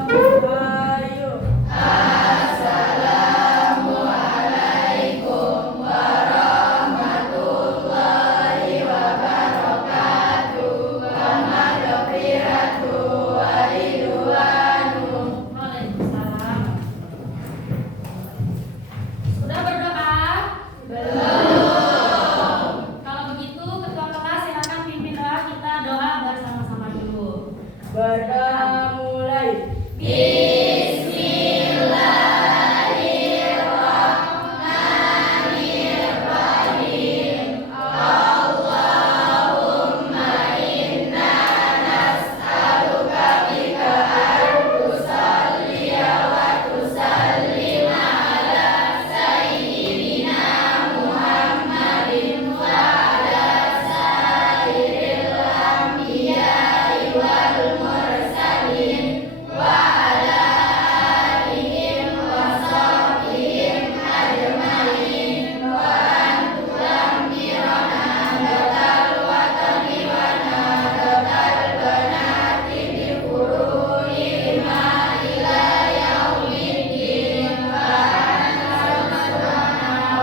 Idirahayu. Assalamualaikum warahmatullahi wabarakatuh. Wa maghfiratuh wa ridwanuh. Waalaikumsalam. Sudah berdoa? Belum. Kalau begitu ketua kelas silakan pimpin doa, kita doa bersama-sama dulu. Berdoa mulai. Bismillahirrahmanirrahim. Allahumma inna nas'aluka bika an-tusalliya wa tusallima ala sayyidina Muhammadin wa ala sairil anbiya'i wal mursalin wa ala alihim wa sahbihim ajma'in wa antulammirana nadal watani wa nadal banati bi furu'ihima ila yaumiddin wa ansurna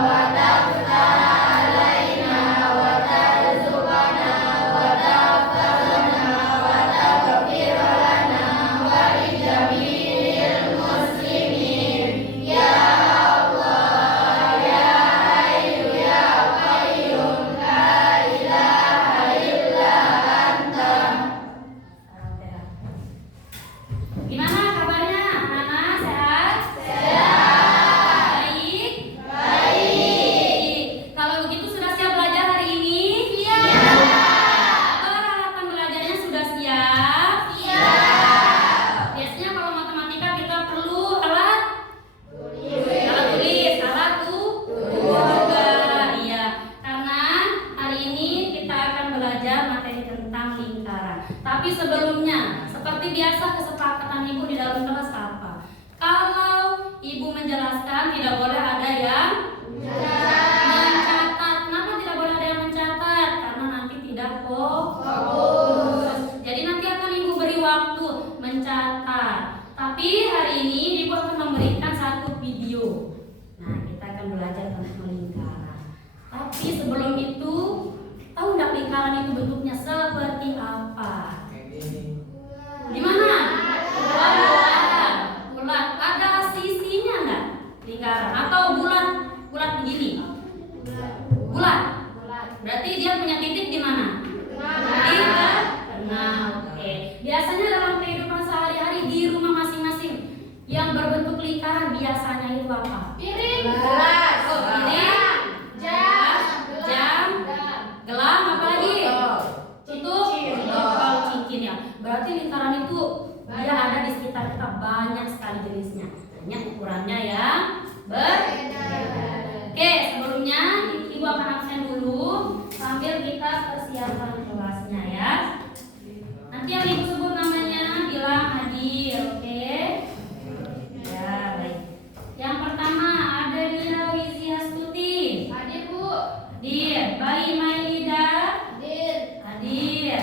wa taftah alaina wa tarzuqana wa tahfazna wa taghfir lana wa li jami'il muslimin ya Allah ya Hayyu ya Qayyum la ilaha illa anta. Gimana kabarnya? Anak-anak sehat? Sehat. Baik? Baik. Kalau begitu sudah siap belajar hari ini? Siap. Peralatan belajarnya sudah siap? Siap. Biasanya kalau matematika kita perlu alat tulis, alat tulis juga. Iya, karena hari ini kita akan belajar materi tentang lingkaran. Tapi sebelumnya, seperti biasa kesepakatan ibu di dalam kelas apa? Kalau ibu menjelaskan tidak boleh ada yang mencatat. Kenapa tidak boleh ada yang mencatat? Karena nanti tidak fokus. Jadi nanti akan ibu beri waktu mencatat. Tapi hari ini ibu akan memberikan satu video. Nah, kita akan belajar tentang lingkaran. Tapi sebelum itu, tahu nggak lingkaran itu bentuknya seperti apa? Gimana? Bulat. Bulat. Ada sisinya nggak lingkaran? Atau bulat? Bulat begini? Bulat. Berarti dia punya titik di mana? Di tengah. Oke. Biasanya dalam kehidupan sehari-hari di rumah masing-masing yang berbentuk lingkaran biasanya itu apa? Piring. Gelas. Oh, piring, Jam. jam, gelang, apa lagi? Tutup, Cincin. oh, cincin ya. Berarti lingkaran itu dia ada di sekitar kita, banyak sekali jenisnya. Hanya ukurannya yang berbeda. Oke, sebelumnya ibu akan absen dulu sambil kita persiapan kelasnya ya. Nanti yang ibu sebut namanya bilang hadir, oke? Ya, baik. Yang pertama ada Lia Wiziastuti. Hadir, Bu. Hadir. Bayi Mailida. Hadir. Hadir.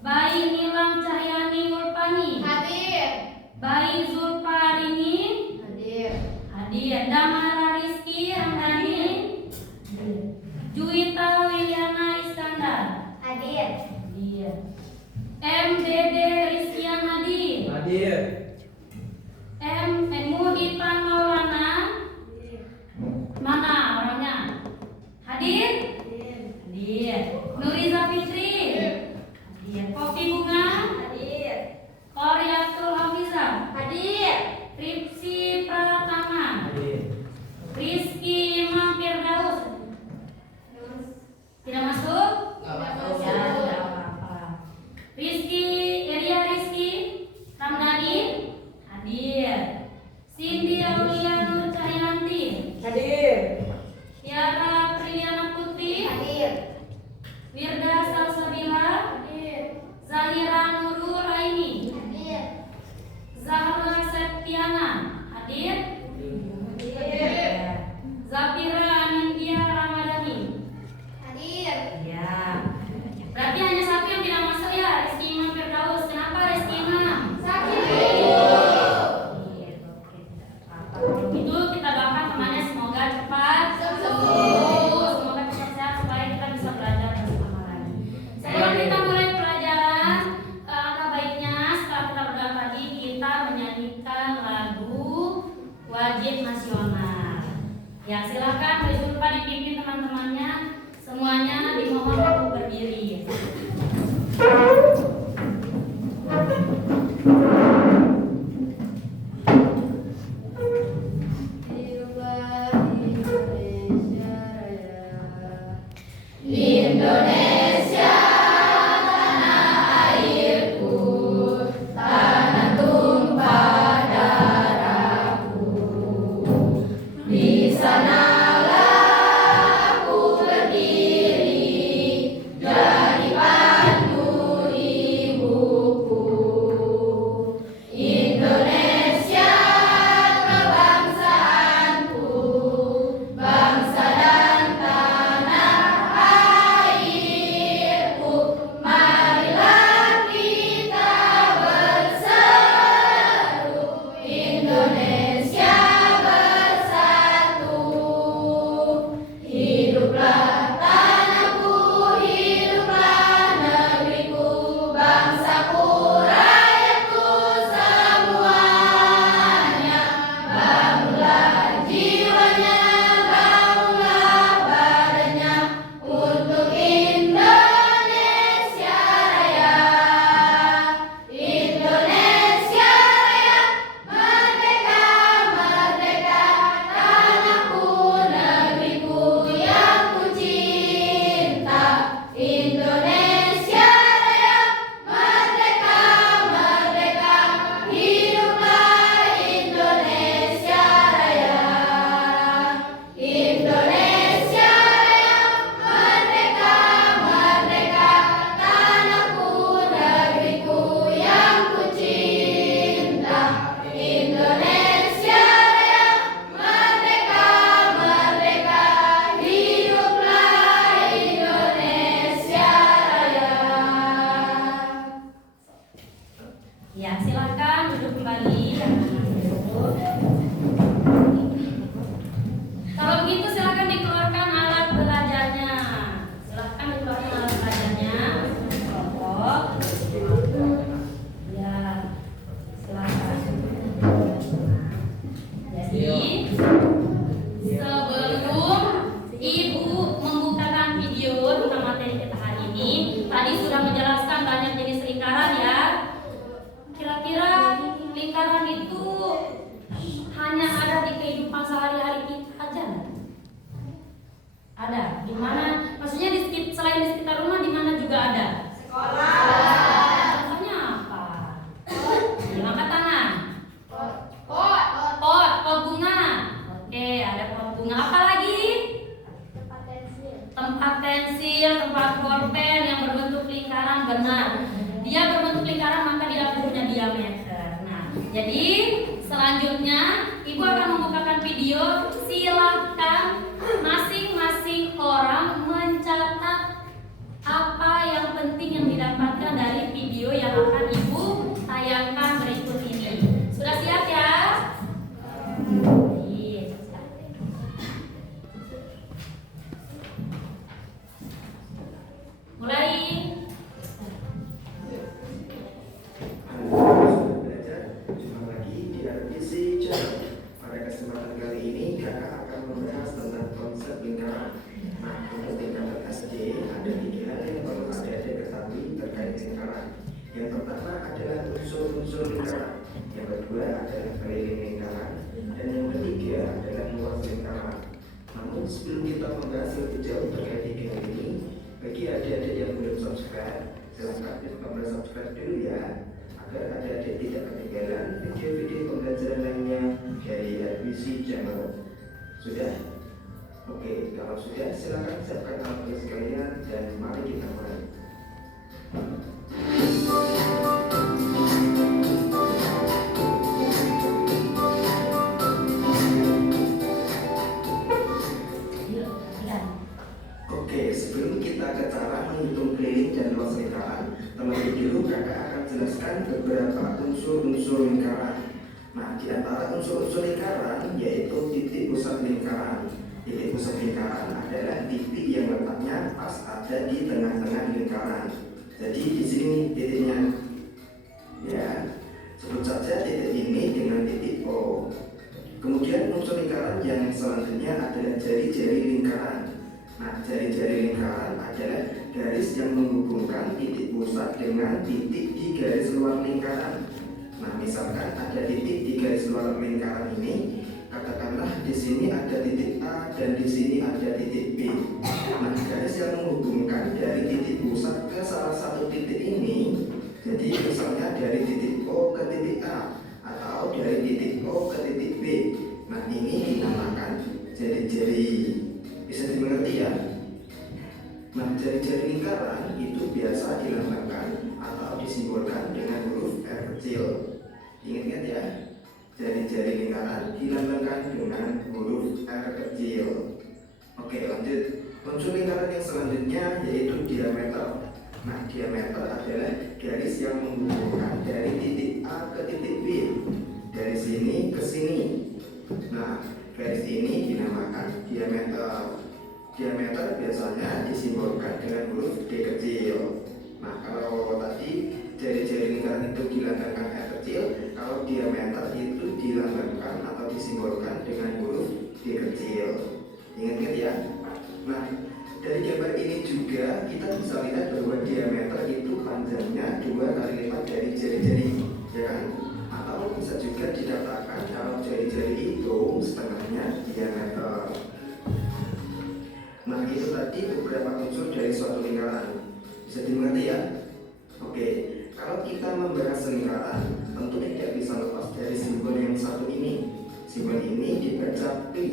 Bayi Nilam Cahyani Ulpani. Hadir. Bayi Zulparini. Hadir. Hadir. Damara Rizky Ramdhani. Hadir. Juwita Wiliana Iskandar. Hadir. Hadir. MDD Rizkian Hadi. Hadir. Mudipan Maulana. Mana orangnya? Hadir? Hadir. Nuriza Fitri. Hadir. Kopi Bunga. Hadir. Koryatul Hafizah. Hadir. Ripsi Pratama. Hadir. Ya, silakan Ibu lupa dipimpin teman-temannya. Semuanya dimohon untuk berdiri. Hiduplah Indonesia Raya. Indonesia tanah airku, tanah tumpah darahku. Di sanalah aku berdiri, jadi pandu ibuku. Indonesia kebangsaanku, bangsa dan tanah airku. Marilah kita berseru, Indonesia bersatu. Hiduplah tanahku, hiduplah negeriku, bangsaku, rakyatku semuanya. Bangunlah jiwanya, bangunlah badannya untuk Indonesia Raya. Indonesia Raya, merdeka, merdeka, tanahku, negeriku yang ku cinta. Indonesia Raya, merdeka, merdeka, hiduplah Indonesia Raya. Indonesia Raya, merdeka, merdeka, tanahku, negeriku yang ku cinta. Indonesia Raya, merdeka, merdeka, hiduplah Indonesia Raya. Ya, silakan duduk kembali. Kalau begitu silakan dikeluarkan alat belajarnya. Silakan dikeluarkan alat belajarnya. Kelompok. Ya, silakan. Jadi, sebelum Ibu membukakan video tentang materi kita hari ini, tadi sudah menjelaskan banyak jenis lingkaran ya. Kira-kira lingkaran itu hanya ada di kehidupan sehari-hari kita aja nggak? Ada. Di mana? Maksudnya selain di sekitar rumah, di mana juga ada? Contohnya apa? Ya, angkat tangan. Pot bunga. Oke, ada pot bunga. Apa lagi? Tempat pensil, tempat bolpen yang berbentuk lingkaran. Benar. Dia berbentuk lingkaran, maka dia punya diameter. Nah, jadi selanjutnya Ibu akan membukakan video. Silakan masing-masing orang mencatat apa yang penting yang didapatkan dari video yang akan Ibu tayangkan berikut ini. Sudah siap ya? Iya. Mulai. Belajar jumpa lagi di RPC Channel. Pada kesempatan kali ini kakak akan membahas tentang konsep lingkaran. Nah, untuk tingkatan SD ada 3 hal yang perlu adik-adik ketahui terkait lingkaran. Yang pertama adalah unsur-unsur lingkaran. Yang kedua adalah keliling lingkaran. Dan yang ketiga adalah luas lingkaran. Namun sebelum kita membahas lebih jauh terkait 3 hal ini, bagi adik-adik yang belum subscribe, silahkan klik tombol subscribe dulu ya, agar adik-adik tidak ketinggalan video-video pembelajaran lainnya dari RPC Channel. Sudah? Oke, kalau sudah silakan siapkan alat tulis kalian dan mari kita mulai. Oke, sebelum kita ke cara menghitung keliling dan luas lingkaran, terlebih dulu kakak akan jelaskan beberapa unsur-unsur lingkaran. Nah, di antara unsur-unsur lingkaran yaitu titik pusat lingkaran. Titik pusat lingkaran adalah titik yang letaknya pas ada di tengah-tengah lingkaran. Jadi di sini titiknya, ya, sebut saja titik ini dengan titik O. Kemudian unsur unsur lingkaran yang selanjutnya adalah jari-jari lingkaran. Nah, jari-jari lingkaran adalah garis yang menghubungkan titik pusat dengan titik di garis luar lingkaran. Nah, misalkan ada titik di garis luar lingkaran ini, katakanlah di sini ada titik A dan di sini ada titik B. Nah, garis yang menghubungkan dari titik pusat ke salah satu titik ini, jadi misalnya dari titik O ke titik A atau dari titik O ke titik B. Nah, ini dinamakan jari-jari. Bisa dimengerti ya? Nah, jari-jari lingkaran itu biasa dilambangkan atau disimbolkan dengan huruf R kecil. Ingat-ingat ya, jari-jari lingkaran dilambangkan dengan huruf R kecil. Oke, lanjut. Unsur lingkaran yang selanjutnya yaitu diameter. Nah, diameter adalah garis yang menghubungkan dari titik A ke titik B, dari sini ke sini. Nah, garis ini dinamakan diameter. Diameter biasanya disimbolkan dengan huruf D kecil. Nah, kalau tadi jari-jari lingkaran itu dilambangkan R kecil, kalau diameter itu dilambangkan atau disimbolkan dengan huruf D kecil. Ingat-ingat ya. Nah, dari gambar ini juga kita bisa lihat bahwa diameter itu panjangnya 2 kali lipat dari jari-jari, ya kan? Atau bisa juga dikatakan kalau jari-jari itu setengahnya diameter. Nah, itu tadi beberapa unsur dari suatu lingkaran. Bisa dimengerti ya? Oke, kalau kita membahas lingkaran, tentu tidak bisa lepas dari simbol yang satu ini. Simbol ini dibaca pi.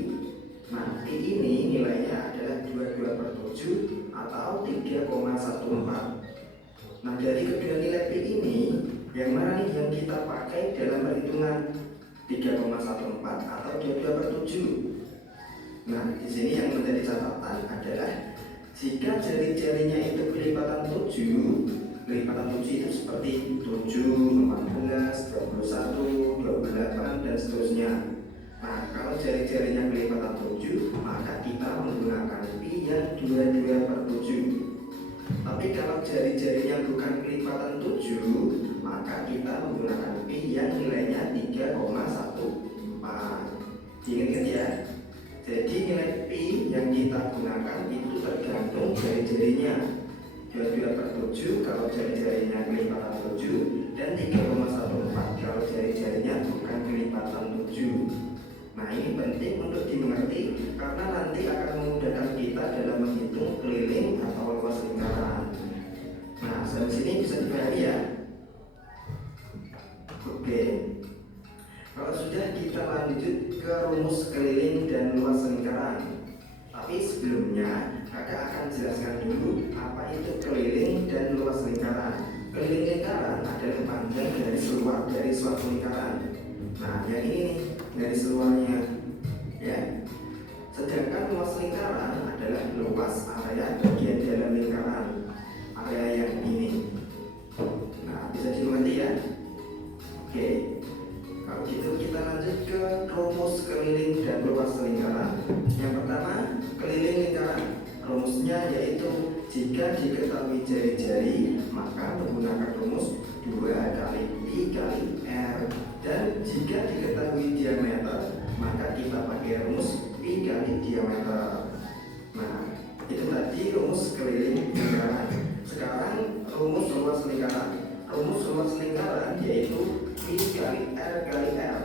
Nah, pi ini nilainya adalah 22/7 atau 3,14. Nah, dari kedua nilai pi ini, yang mana nih yang kita pakai dalam perhitungan 3,14 atau 22/7? Nah, di sini yang menjadi catatan adalah jika jari-jarinya itu kelipatan 7, kelipatan 7 itu seperti 7, 14, 21, 28 dan seterusnya. Nah, kalau jari-jarinya kelipatan 7, maka kita menggunakan pi yang 22/7. Tapi kalau jari-jarinya bukan kelipatan 7, maka kita menggunakan pi yang nilainya 3,14. Ingat ya. Jadi nilai pi yang kita gunakan itu tergantung jari-jarinya. 22/7 kalau jari-jarinya kelipatan 7 dan 3,14 kalau jari-jarinya bukan kelipatan 7. Nah, ini penting untuk dimengerti karena nanti akan memudahkan kita dalam menghitung keliling atau luas lingkaran. Nah, sampai sini bisa dipahami ya. Oke. Kalau sudah, kita lanjut ke rumus keliling dan luas lingkaran. Tapi sebelumnya, kakak akan jelaskan dulu apa itu keliling dan luas lingkaran. Keliling lingkaran adalah panjang garis luar dari suatu lingkaran. Nah, yang ini nih, garis luarnya, ya. Sedangkan luas lingkaran adalah luas area bagian dalam lingkaran, area yang ini. Nah, bisa dimengerti ya. Oke. Kalau gitu kita lanjut ke rumus keliling dan luas lingkaran. Yang pertama, keliling lingkaran. Rumusnya yaitu jika diketahui jari-jari, maka menggunakan rumus 2 kali pi kali r. Dan jika diketahui diameter, maka kita pakai rumus pi kali diameter. Nah, itu tadi rumus keliling lingkaran. Sekarang rumus luas lingkaran. Rumus luas lingkaran yaitu pi kali r kali r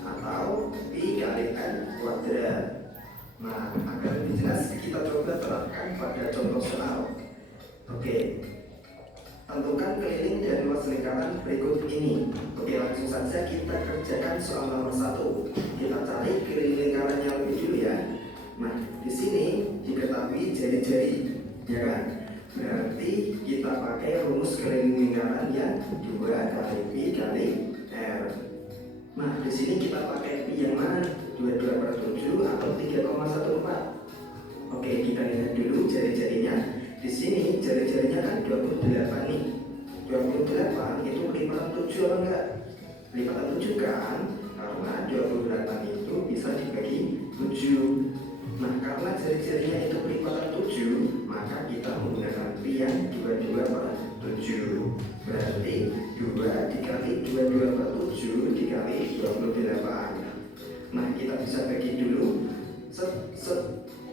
atau pi kali n kuadrat. Nah, agar lebih jelas kita coba terapkan pada contoh soal. Oke, tentukan keliling dan luas lingkaran berikut ini. Oke, langsung saja kita kerjakan soal nomor 1. Kita cari keliling lingkarannya lebih dulu ya. Nah, di sini diketahui jari-jari, ya kan? Berarti kita pakai rumus keliling lingkaran yang 2 kali pi kali r. Nah, di sini kita pakai pi yang mana? 22/7 atau 3,14. Oke, kita lihat dulu jari-jarinya. Di sini jari-jarinya kan 28 nih. 28 itu kelipatan 7 apa enggak? Kelipatan 7 kan? Karena 28 itu bisa dibagi 7. Nah, karena jari-jarinya itu kelipatan 7, maka kita menggunakan pi yang 22/7. Berarti 2 dikali 22/7 dikali 28. Nah, kita bisa bagi dulu. Set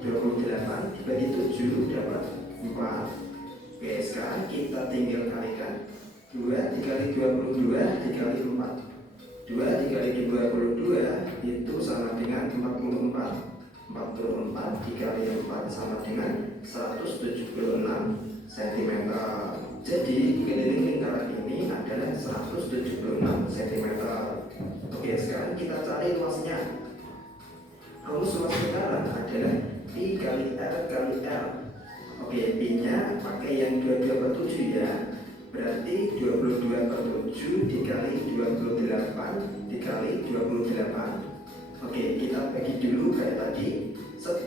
28 dibagi 7 dapat 4. Oke, sekarang kita tinggal kalikan. 2 dikali 22 dikali 4. 2 dikali 22 itu sama dengan 44. 44 dikali 4 sama dengan 176 cm. Jadi keliling lingkaran ini adalah 176 cm. Oke, sekarang kita cari luasnya. Rumus luas lingkaran adalah Pi kali R kali L. Oke, Pi-nya pakai yang 22/7 ya. Berarti 22/7 dikali 28 dikali 28. Oke, kita bagi dulu kayak tadi. Set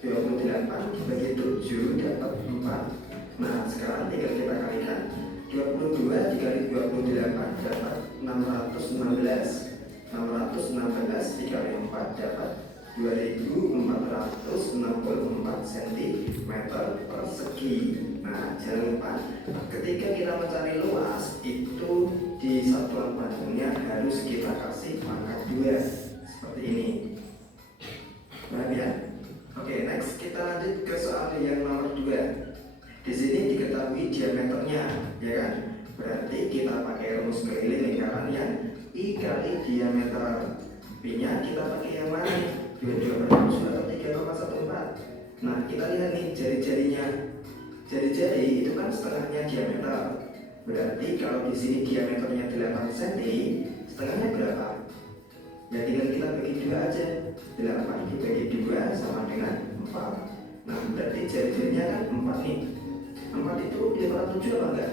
28 dibagi 7 dapat 4. Nah, sekarang tinggal kita kalikan. 22 dikali 28 dapat 616. 616 dikali 4 dapat 2464 cm persegi. Nah, jangan lupa ketika kita mencari luas itu di satuan pandangnya harus kita kasih pangkat 2 seperti ini. Paham ya? Oke, next kita lanjut ke soal yang nomor 2. Di sini diketahui diameternya, ya kan? Berarti kita pakai rumus keliling lingkaran yang I kali diameter. P-nya kita pakai yang mana nih? 22/7 atau 3,14? Nah, kita lihat nih jari-jarinya. Jari-jari itu kan setengahnya diameter. Berarti kalau di sini diameternya 8 cm, setengahnya berapa? Ya tinggal kita bagi 2 aja. 8 dibagi 2 sama dengan 4. Nah, berarti jari-jarinya kan 4 nih. 4 itu 507 apa enggak?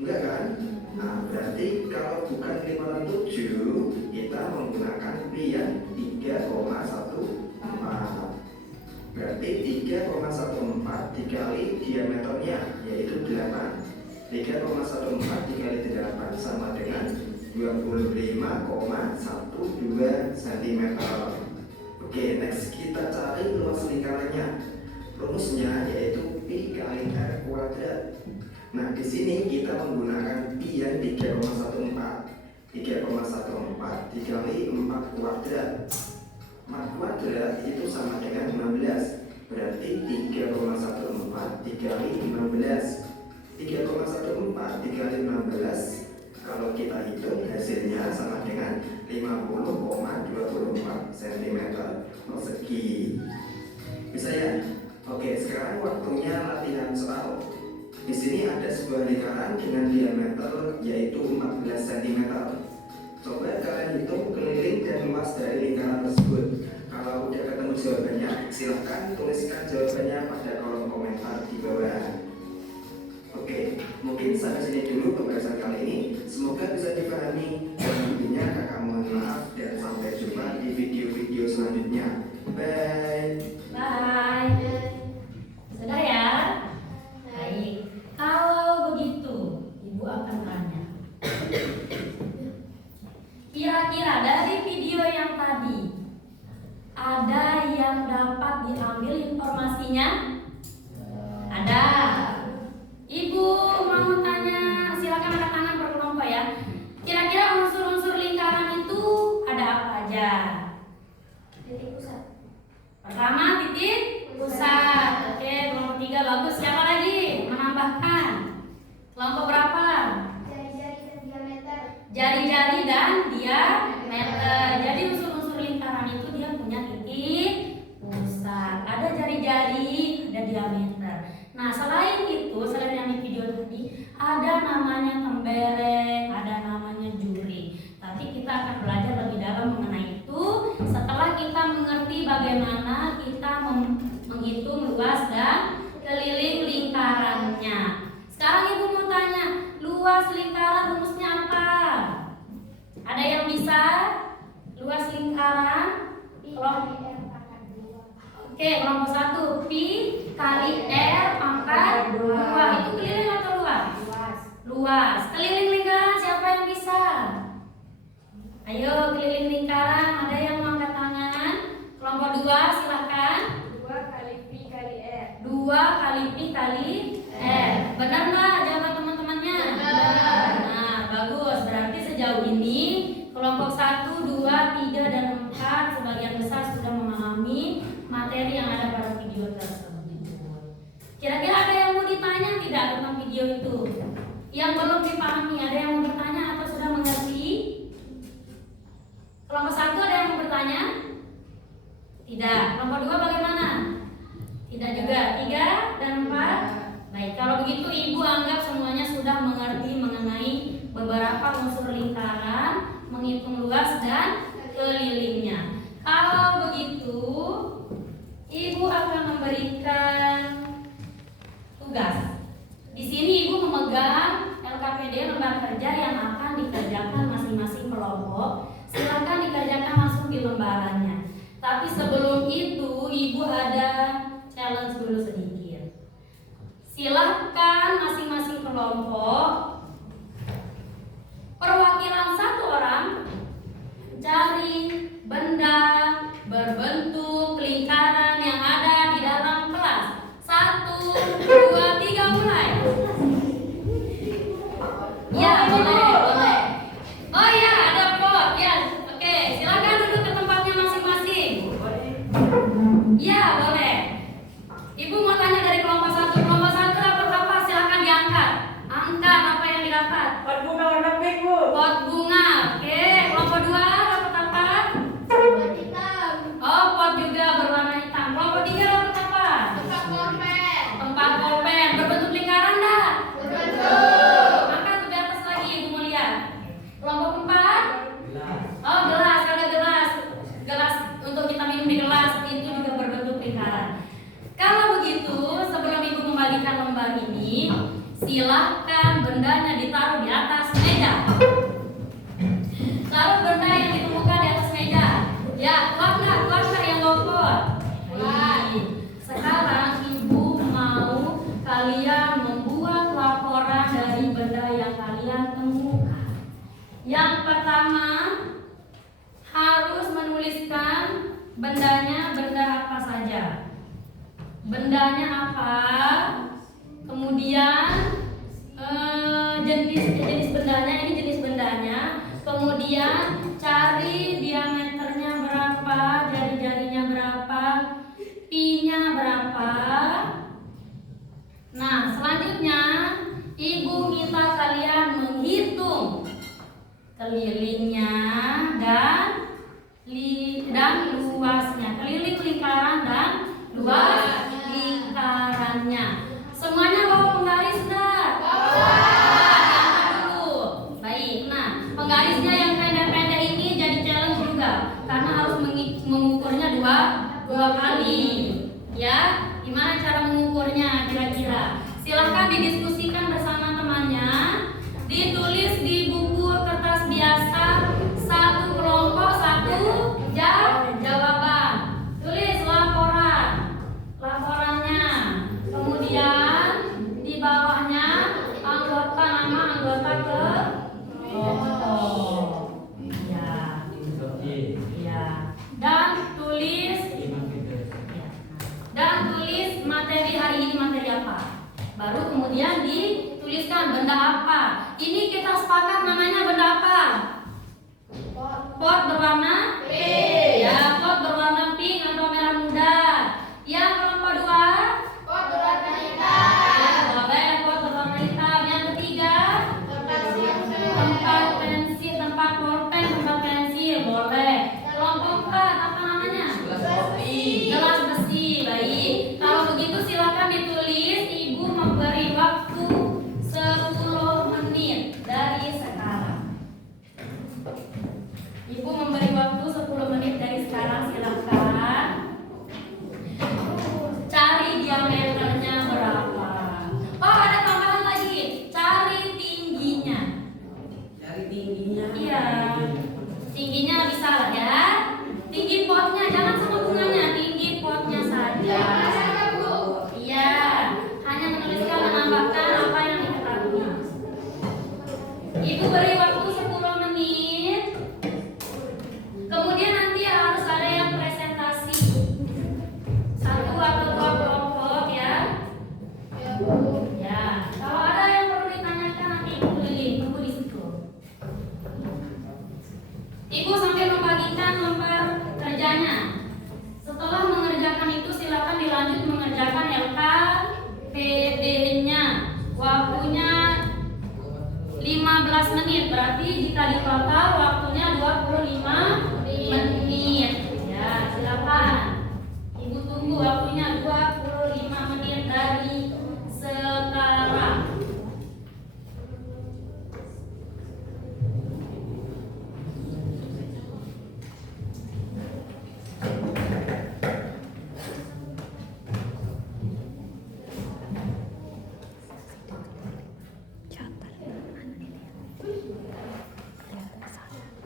Enggak kan? Nah, berarti kalau bukan 507, kita menggunakan pi yang 3,14. Berarti 3,14 dikali diameternya yaitu 8. 3,14 dikali 8 sama dengan 25,12 cm. Oke, next kita cari luas lingkarannya. Rumusnya yaitu pi kali R kuadrat. Nah, di sini kita menggunakan pi yang 3,14. 3,14 dikali 4 kuadrat. 4 kuadrat itu sama dengan 16. Berarti 3,14 dikali 16. 3,14 dikali 16. Kalau kita hitung hasilnya sama dengan 50,24 cm persegi. Bisa ya? Oke, sekarang waktunya latihan soal. Di sini ada sebuah lingkaran dengan diameter yaitu 14 cm. Coba kalian hitung keliling dan luas dari lingkaran tersebut. Kalau udah ketemu jawabannya, silahkan tuliskan jawabannya pada kolom komentar di bawah. Oke, mungkin sampai sini dulu pembahasan kali ini. Semoga bisa dipahami. Selanjutnya kakak mohon maaf dan sampai jumpa di video-video selanjutnya. Bye. Bye. Sudah ya? Baik. Kalau begitu, Ibu akan tanya. Kira-kira dari video yang tadi ada yang dapat diambil informasinya? Ada. Ibu mau tanya, silakan angkat tangan per kelompok ya. Kira-kira unsur-unsur lingkaran itu ada apa aja? Titik pusat. Pertama, titik pusat. Oke, kelompok 3 bagus. Siapa lagi menambahkan? Kelompok berapa? Jari-jari dan diameter. Jari-jari dan diameter. Jadi unsur-unsur lingkaran itu dia punya titik pusat. Ada jari-jari, ada diameter. Nah, selain itu, selain yang di video tadi, ada namanya tembereng, ada namanya juri. Tapi kita akan belajar lebih dalam mengenai itu setelah kita mengerti bagaimana kita menghitung luas dan keliling lingkarannya. Sekarang Ibu mau tanya, luas lingkaran rumusnya apa? Ada yang bisa? Luas lingkaran? Pi kali R pangkat 2. Oke, kelompok 1, pi kali R pangkat 2. Itu keliling atau luas? Luas. Keliling lingkaran siapa yang bisa? Ayo keliling lingkaran, ada yang mau angkat tangan? Kelompok 2 silakan. 2 kali pi kali R. 2 kali pi kali R. Benar nggak jawaban teman-temannya? Benar. Nah, bagus. Berarti sejauh ini Kelompok 1, 2, 3, dan 4 sebagian besar sudah memahami materi yang ada pada video tersebut. Kira-kira ada yang mau ditanya tidak tentang video itu? Yang belum dipahami, ada yang mau bertanya atau sudah mengerti? Kelompok 1 ada yang mau bertanya? Tidak. Kelompok 2 bagaimana? Tidak juga. 3 dan 4? Baik, kalau begitu Ibu anggap semuanya sudah mengerti mengenai beberapa unsur lingkaran, menghitung luas dan kelilingnya. Kalau begitu, Ibu akan memberikan tugas. Di sini Ibu memegang LKPD lembar kerja yang akan dikerjakan masing-masing kelompok. Silakan dikerjakan langsung di lembarannya. Tapi sebelum itu Ibu ada challenge dulu sedikit. Silakan masing-masing kelompok perwakilan satu orang cari benda berbentuk lingkaran yang ada di dalam kelas. 1, 2, 3 mulai. Ya, boleh. Oh ya, ada pot. Ya, oke. Silakan duduk ke tempatnya masing-masing. Ya, boleh. Ibu mau tanya dari kelompok 1. Kelompok 1 dapat apa? Silakan diangkat. Angkat apa yang didapat? Pot bunga warna pink, Bu. Pot bunga. Oke. Kelompok 2 dapat apa? Warna hitam. Oh, pot juga berwarna hitam. Kelompok 3 dapat apa? Tempat pulpen. Tempat pulpen. Berbentuk lingkaran dah? Berbentuk. Angkat ke atas lagi, Ibu mau lihat. Kelompok 4? Oh, gelas. Ada gelas. Gelas untuk kita minum di gelas. Itu juga berbentuk lingkaran. Kalau begitu, sebelum Ibu membagikan lembar ini, silakan bendanya ditaruh di atas meja. Taruh benda yang ditemukan di atas meja. Ya, kuat nggak yang ngopot? Baik. Sekarang Ibu mau kalian membuat laporan dari benda yang kalian temukan. Yang pertama, harus menuliskan bendanya benda apa saja. Bendanya apa? Kemudian jenis bendanya, ini jenis bendanya. Kemudian cari diameternya berapa, jari-jarinya berapa, pi-nya berapa. Nah, selanjutnya Ibu minta kalian menghitung kelilingnya dan luasnya. Keliling lingkaran dan luas lingkarannya. Semuanya bawa penggaris enggak? Bawa. Dulu. Baik. Nah, penggarisnya yang pendek-pendek ini jadi challenge juga karena harus mengukurnya dua kali. Ya, gimana cara mengukurnya kira-kira? Silahkan didiskusikan bersama temannya. Ditulis di buku kertas biasa, satu kelompok, satu jawaban. Tulis laporannya. Kemudian di bawahnya nama anggota kelompok. Ya. Dan tulis materi hari ini materi apa. Baru kemudian dituliskan benda apa. Ini kita sepakat namanya benda apa? Pot berwarna pink. Ya, pot berwarna pink atau merah muda. Yang kelompok 2? Pot berwarna hitam. Ya, boleh pot berwarna hitam. Yang ketiga? Tempat pensil, tempat pulpen, tempat pensil. Boleh. Kelompok 4 apa namanya? Gelas besi. Baik. Kalau begitu silakan ditulis. Ibu memberi waktu 10 menit dari sekarang. Ibu memberi waktu 10 menit dari sekarang. Silakan cari diameternya berapa. Oh, ada tambahan lagi. Cari tingginya. Iya. Tingginya bisa lah ya. Tinggi potnya, jangan sama bunganya. Tinggi potnya saja. Iya. Hanya menuliskan menambahkan apa yang diketahui. Ibu beri waktu 10 menit. Kemudian nanti harus ada yang presentasi. 1 atau 2 kelompok ya. Ya. Kalau ada yang perlu ditanyakan nanti Ibu keliling, tunggu di situ. Ibu sampai membagikan lembar kerjanya. Setelah mengerjakan itu silakan dilanjut mengerjakan LKPD-nya. Waktunya 15 menit. Berarti jika di total waktunya 25 menit. Ya, silakan. Ibu tunggu waktunya 25 menit dari sekarang.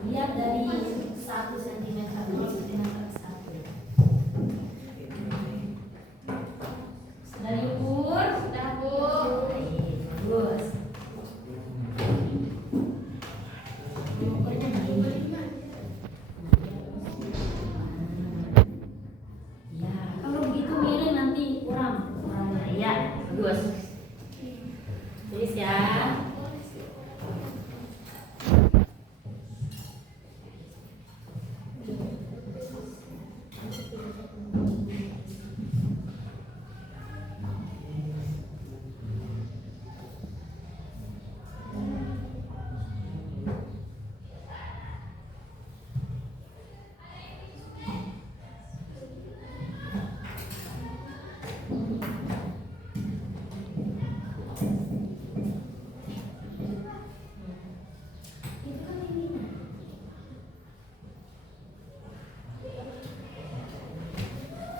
Lihat dari 1 cm atau cm satu. Sudah diukur? Sudah, Bu. Bagus. Diukurnya gimana? Ya, kalau begitu miring nanti kurang. Ya, bagus. Tulis ya.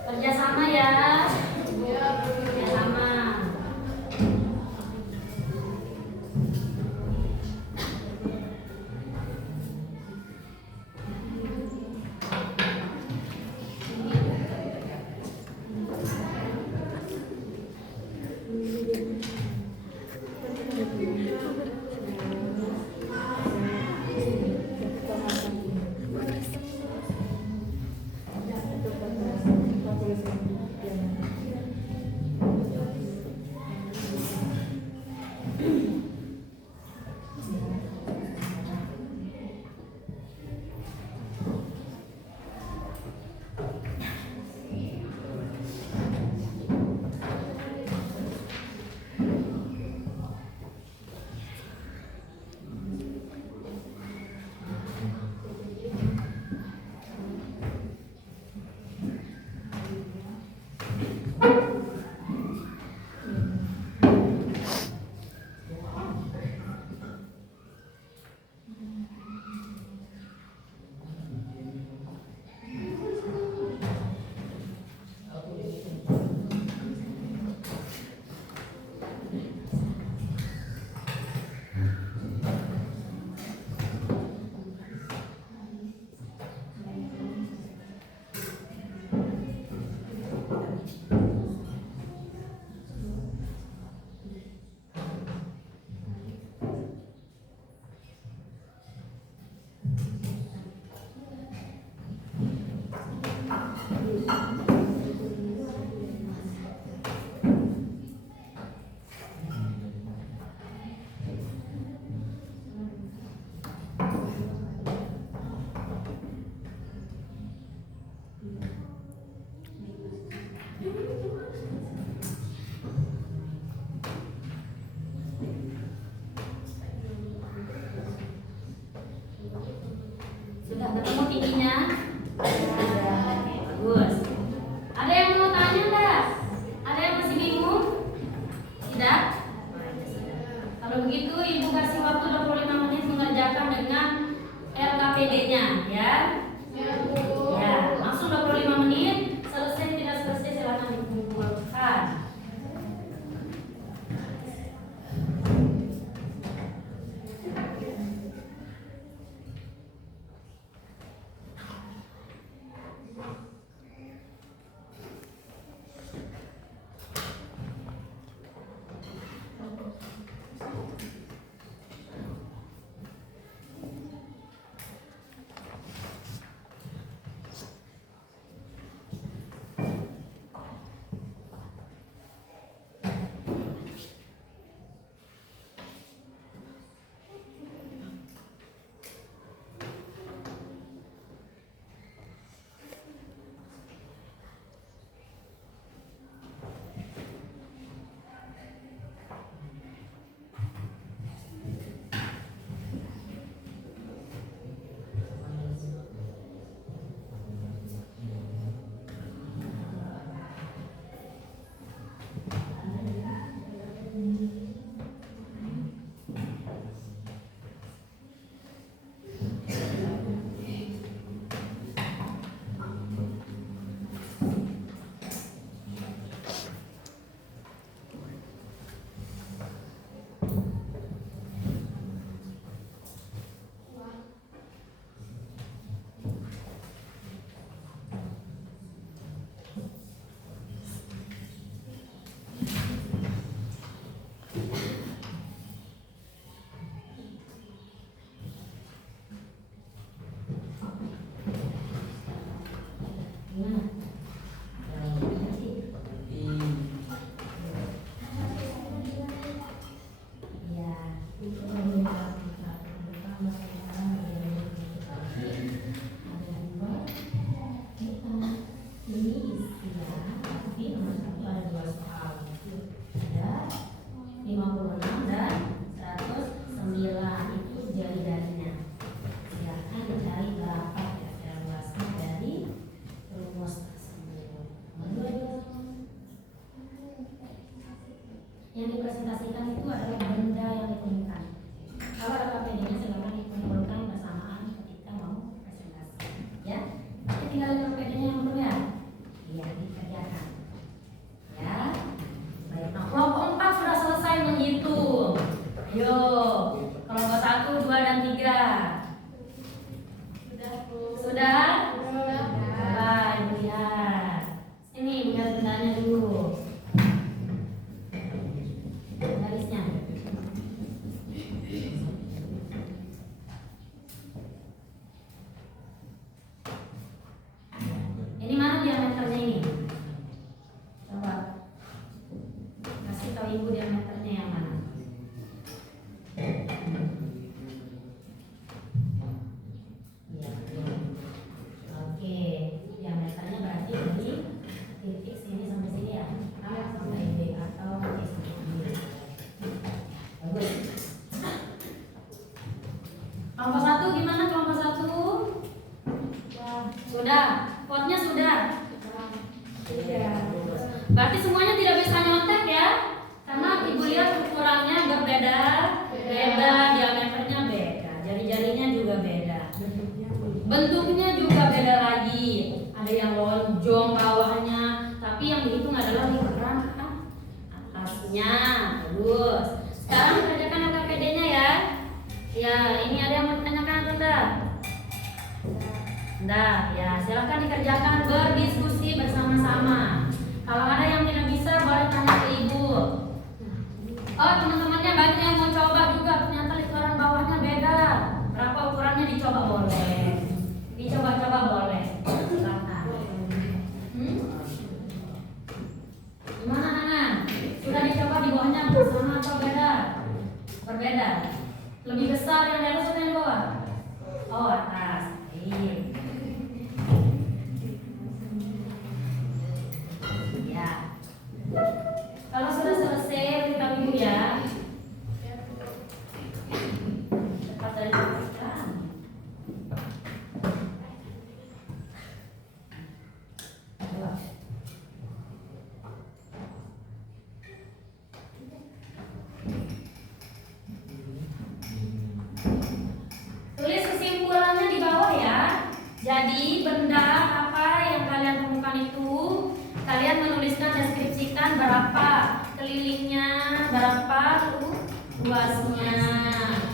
Kerjasama ya. Kerjasama. Sudah ketemu tingginya? Bagus. Ada yang mau tanya enggak? Ada yang masih bingung? Tidak? Kalau begitu Ibu kasih waktu 25 menit mengerjakan dengan LKPD-nya ya. Ya, langsung 25 menit. Selesai tidak selesai silakan dikumpulkan. Sudah. Potnya sudah. Iya. Berarti semuanya tidak bisa nyontek ya? Karena ibu lihat ukurannya berbeda, beda, diameternya beda, jari-jarinya juga beda, bentuknya juga beda lagi. Ada yang lonjong bawahnya, tapi yang dihitung adalah lingkaran atasnya. Terus sekarang kerjakan KPD-nya ya. Ya, ini ada yang mau ditanyakan Bunda? Nah, ya silakan dikerjakan berdiskusi bersama-sama. Kalau ada yang tidak bisa boleh tanya ke ibu. Oh, teman-temannya banyak yang mau coba juga. Ternyata lingkaran bawahnya beda. Berapa ukurannya dicoba boleh. Dicoba-coba boleh. Silakan. Gimana Hanan? Sudah dicoba di bawahnya sama atau beda? Berbeda. Lebih besar yang di atas atau yang di bawah? Oh, atas. Iya. Ya. Kalau sudah selesai beritahu ibu ya. Cepat dari kan. Tulis kesimpulannya di bawah ya. Jadi benda apa yang kalian temukan itu kalian menuliskan, deskripsikan berapa kelilingnya, berapa luasnya,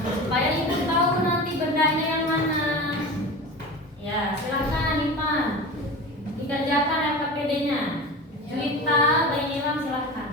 supaya ibu tahu nanti bendanya yang mana. Ya, silakan Ipan dikerjakan LKPD-nya. Juwita, Bayilam silakan.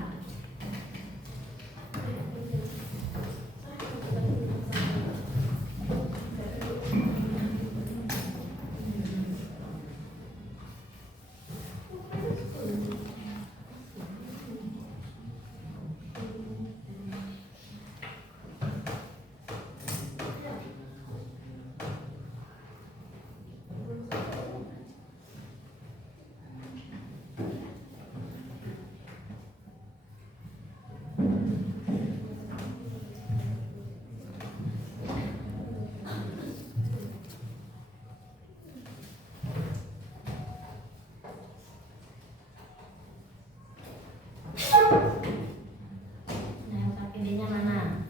Nah, LKPD-nya mana?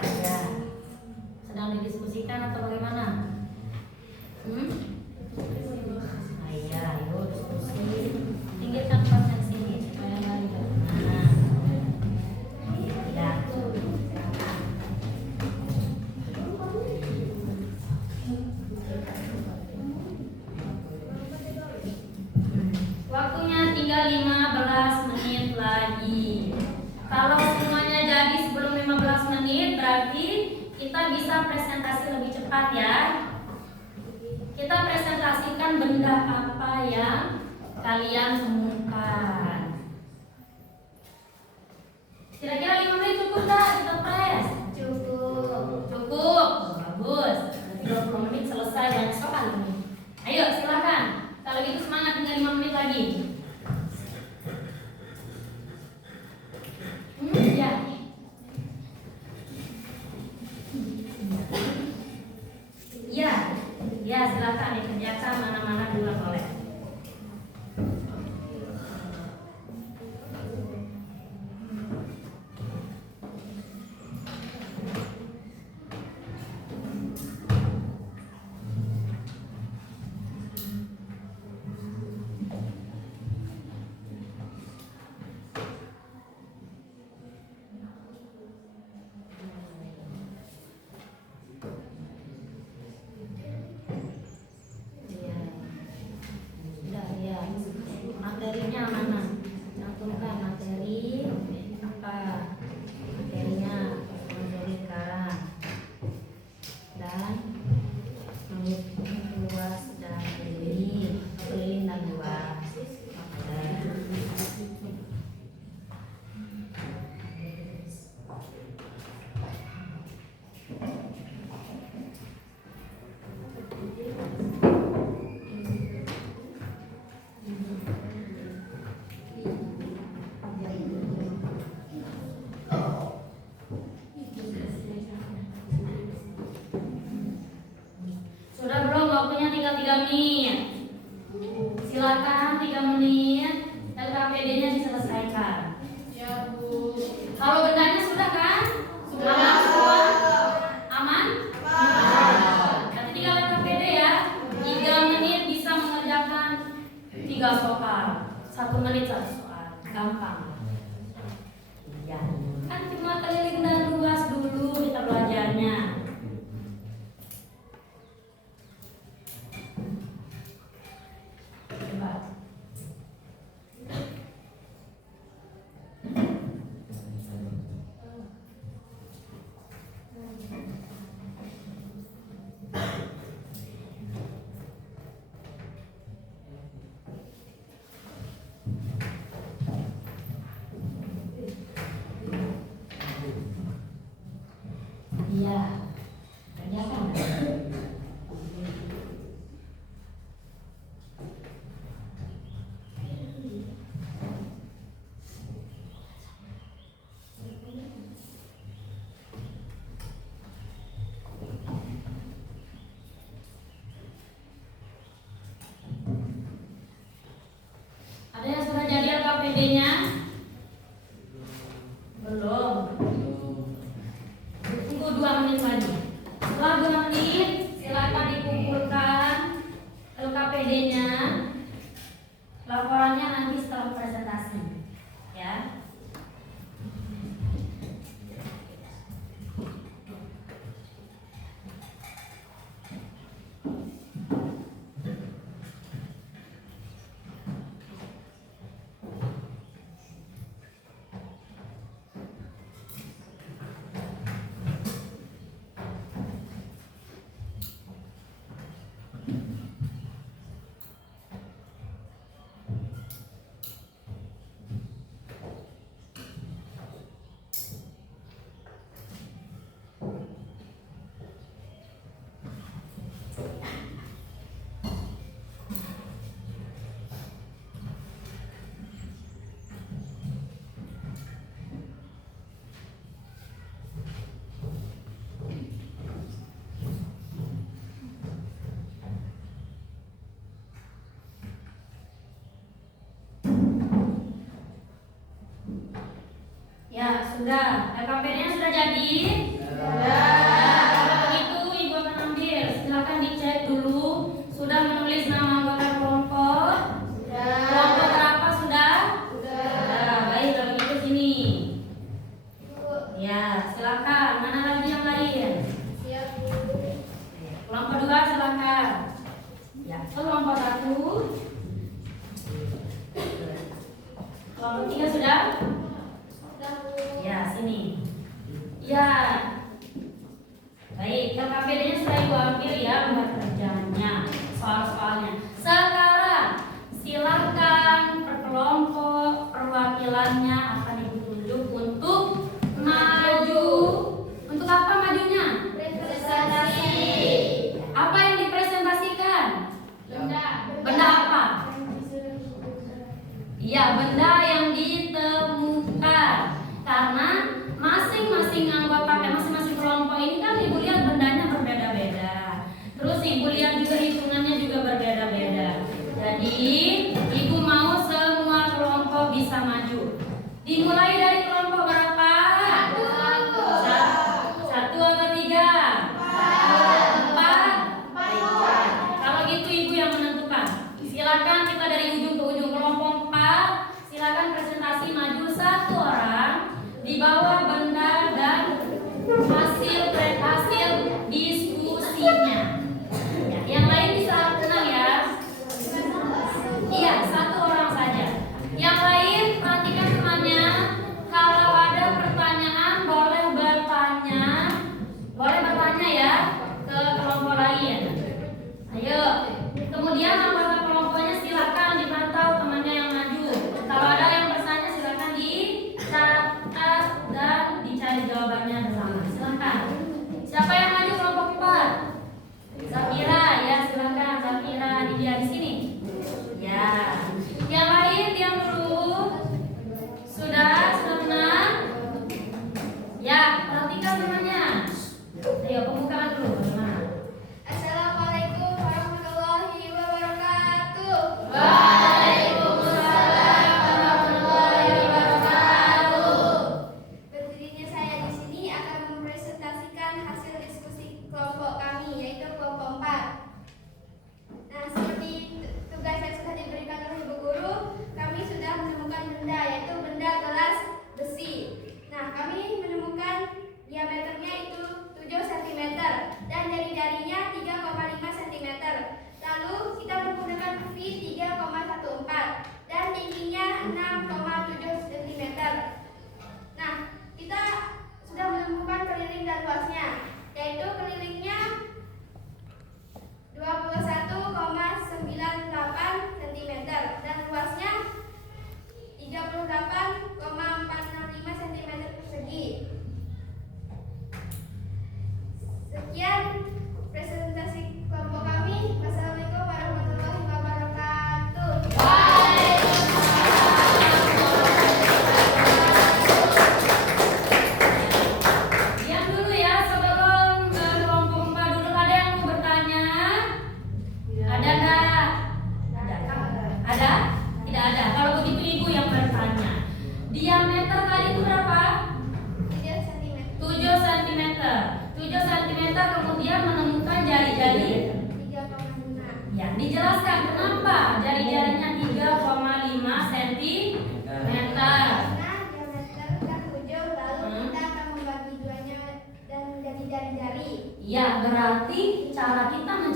Ya, sedang didiskusikan atau bagaimana? Ah, iya, ayo diskusi. Tinggikan pasnya sini supaya nggak lihat. Nah, ya. Waktunya tinggal 15 menit lagi. Kalau semuanya jadi sebelum 15 menit berarti kita bisa presentasi lebih cepat ya. Kita presentasikan benda apa yang kalian temukan. Kira-kira 5 menit cukup tak kita pres? Cukup. Bagus. Berarti 20 menit selesai dengan soal ini. Ayo silakan. Kalau gitu semangat, tinggal 5 menit lagi. Ya. Ya. Ya, silakan dikerjakan mana-mana duluan boleh. Materinya mana? Cantumkan materi apa? Materinya materi lingkaran dan luas dan keliling dan luas. Sudah belum? Waktunya tinggal 3 menit. idenya? Belum. Tunggu 2 menit lagi. Setelah 2 menit, silakan dikumpulkan LKPD-nya. Laporannya nanti setelah presentasi, ya. Ya, sudah. LKPD-nya sudah jadi? Kalau begitu, Ibu akan ambil. Silakan dicek dulu. Sudah menulis nama anggota kelompok? Kelompok berapa sudah? Sudah. Baik, kalau begitu sini. Ya, silakan. Mana lagi yang lain? Kelompok 2 silakan. Ya, kelompok 1. Kelompok 3 sudah? Ya, sini. Ya. Baik, LKPD-nya sudah Ibu ambil ya, lembar kerjanya, soal-soalnya. Sekarang silakan per kelompok perwakilannya akan Ibu tunjuk untuk maju. Untuk apa majunya? Presentasi. Apa yang dipresentasikan? Benda apa? Iya, benda yang ditemukan. Karena masing-masing anggota, masing-masing kelompok ini kan Ibu lihat bendanya berbeda-beda.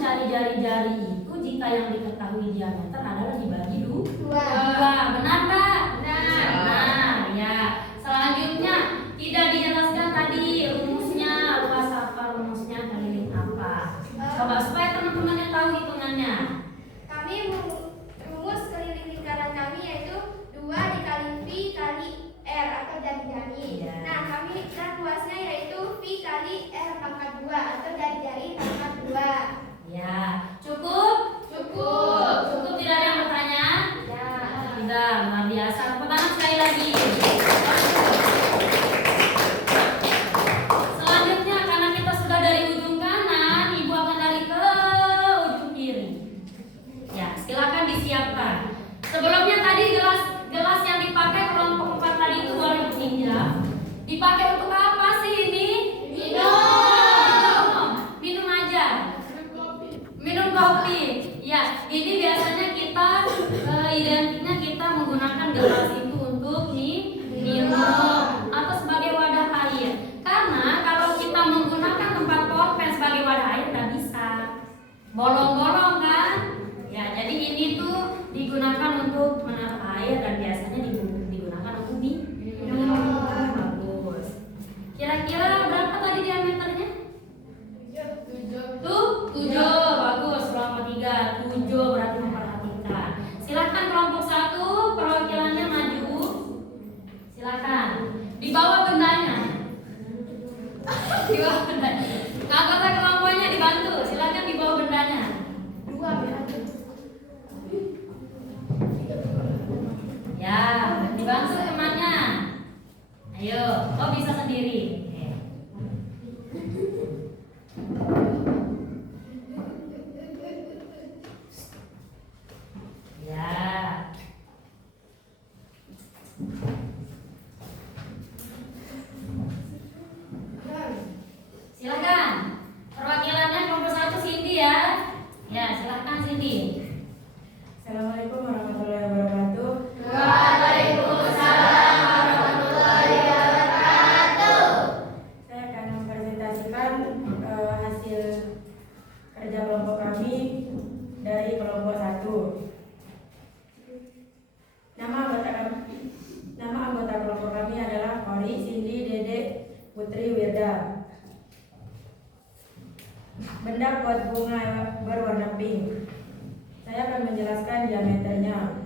mencari jari-jari itu jika yang diketahui diameter adalah dibagi Dua. benar Mbak? Benar. Nah, ya. Selanjutnya tidak dijelaskan tadi rumusnya, luas apa rumusnya, keliling apa. Coba supaya teman-temannya tahu hitungannya. Kami rumus keliling lingkaran kami yaitu 2 dikali V kali R atau jari-jari. Iya. Nah, kami dan luasnya yaitu V kali R pangkat 2 atau jari-jari pangkat 2. Ya, cukup? Cukup tidak ada yang bertanya? Ya. Tidak, luar biasa. Tepuk tangan sekali lagi. Selanjutnya karena kita sudah dari ujung kanan, Ibu akan lari ke ujung kiri. Ya, silakan disiapkan. Sebelumnya tadi gelas yang dipakai kelompok 4 tadi itu warna hijau. Dipakai untuk apa sih ini? Minum aja. Minum kopi. Ya, ini biasanya kita identiknya kita menggunakan gelas itu untuk minum atau sebagai wadah air. Karena kalau kita menggunakan tempat pulpen sebagai wadah air nggak bisa. Bolong-bolong kan? Ya, jadi ini tuh digunakan untuk menaruh air dan biasanya digunakan untuk minum. Bagus. Kira-kira berapa tadi diameternya? 7. Bagus. Kelompok 3 7 berarti memperhatikan. Silakan kelompok 1 perwakilannya maju. Silakan. Di bawah bendanya. Di bawah bendanya. Anggota kelompoknya dibantu. Silakan di bawah bendanya. 2 berarti. Ya, dibantu temannya. Ayo, oh bisa sendiri. Oke. Ya. Silakan. Perwakilannya kelompok 1 Cindy ya. Ya, silakan Cindy. Assalamualaikum warahmatullahi wabarakatuh. Waalaikumsalam warahmatullahi wabarakatuh. Saya akan mempresentasikan hasil kerja kelompok kami dari kelompok 1. Nama anggota kelompok kami adalah Kori, Cindy, Dede, Putri, Wirda. Benda pot bunga berwarna pink. Saya akan menjelaskan diameternya.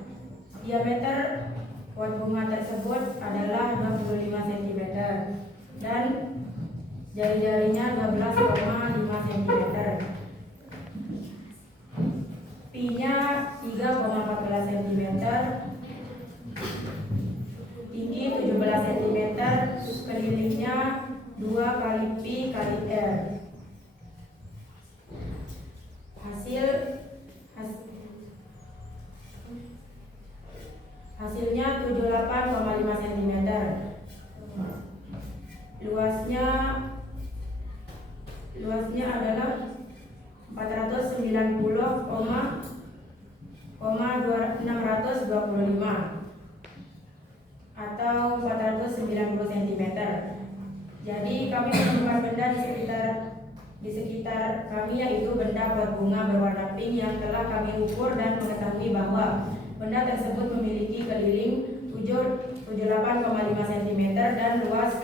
Diameter pot bunga tersebut adalah 25 cm dan jari-jarinya 12,5 cm. Pi-nya 3,14 cm. Tinggi 17 cm. Kelilingnya 2 kali Pi kali R. Hasilnya 78,5 cm. Luasnya adalah 490,625 atau 490 cm. Jadi kami menemukan benda di sekitar kami yaitu benda pot bunga berwarna pink yang telah kami ukur dan mengetahui bahwa benda tersebut memiliki keliling 78,5 cm dan luas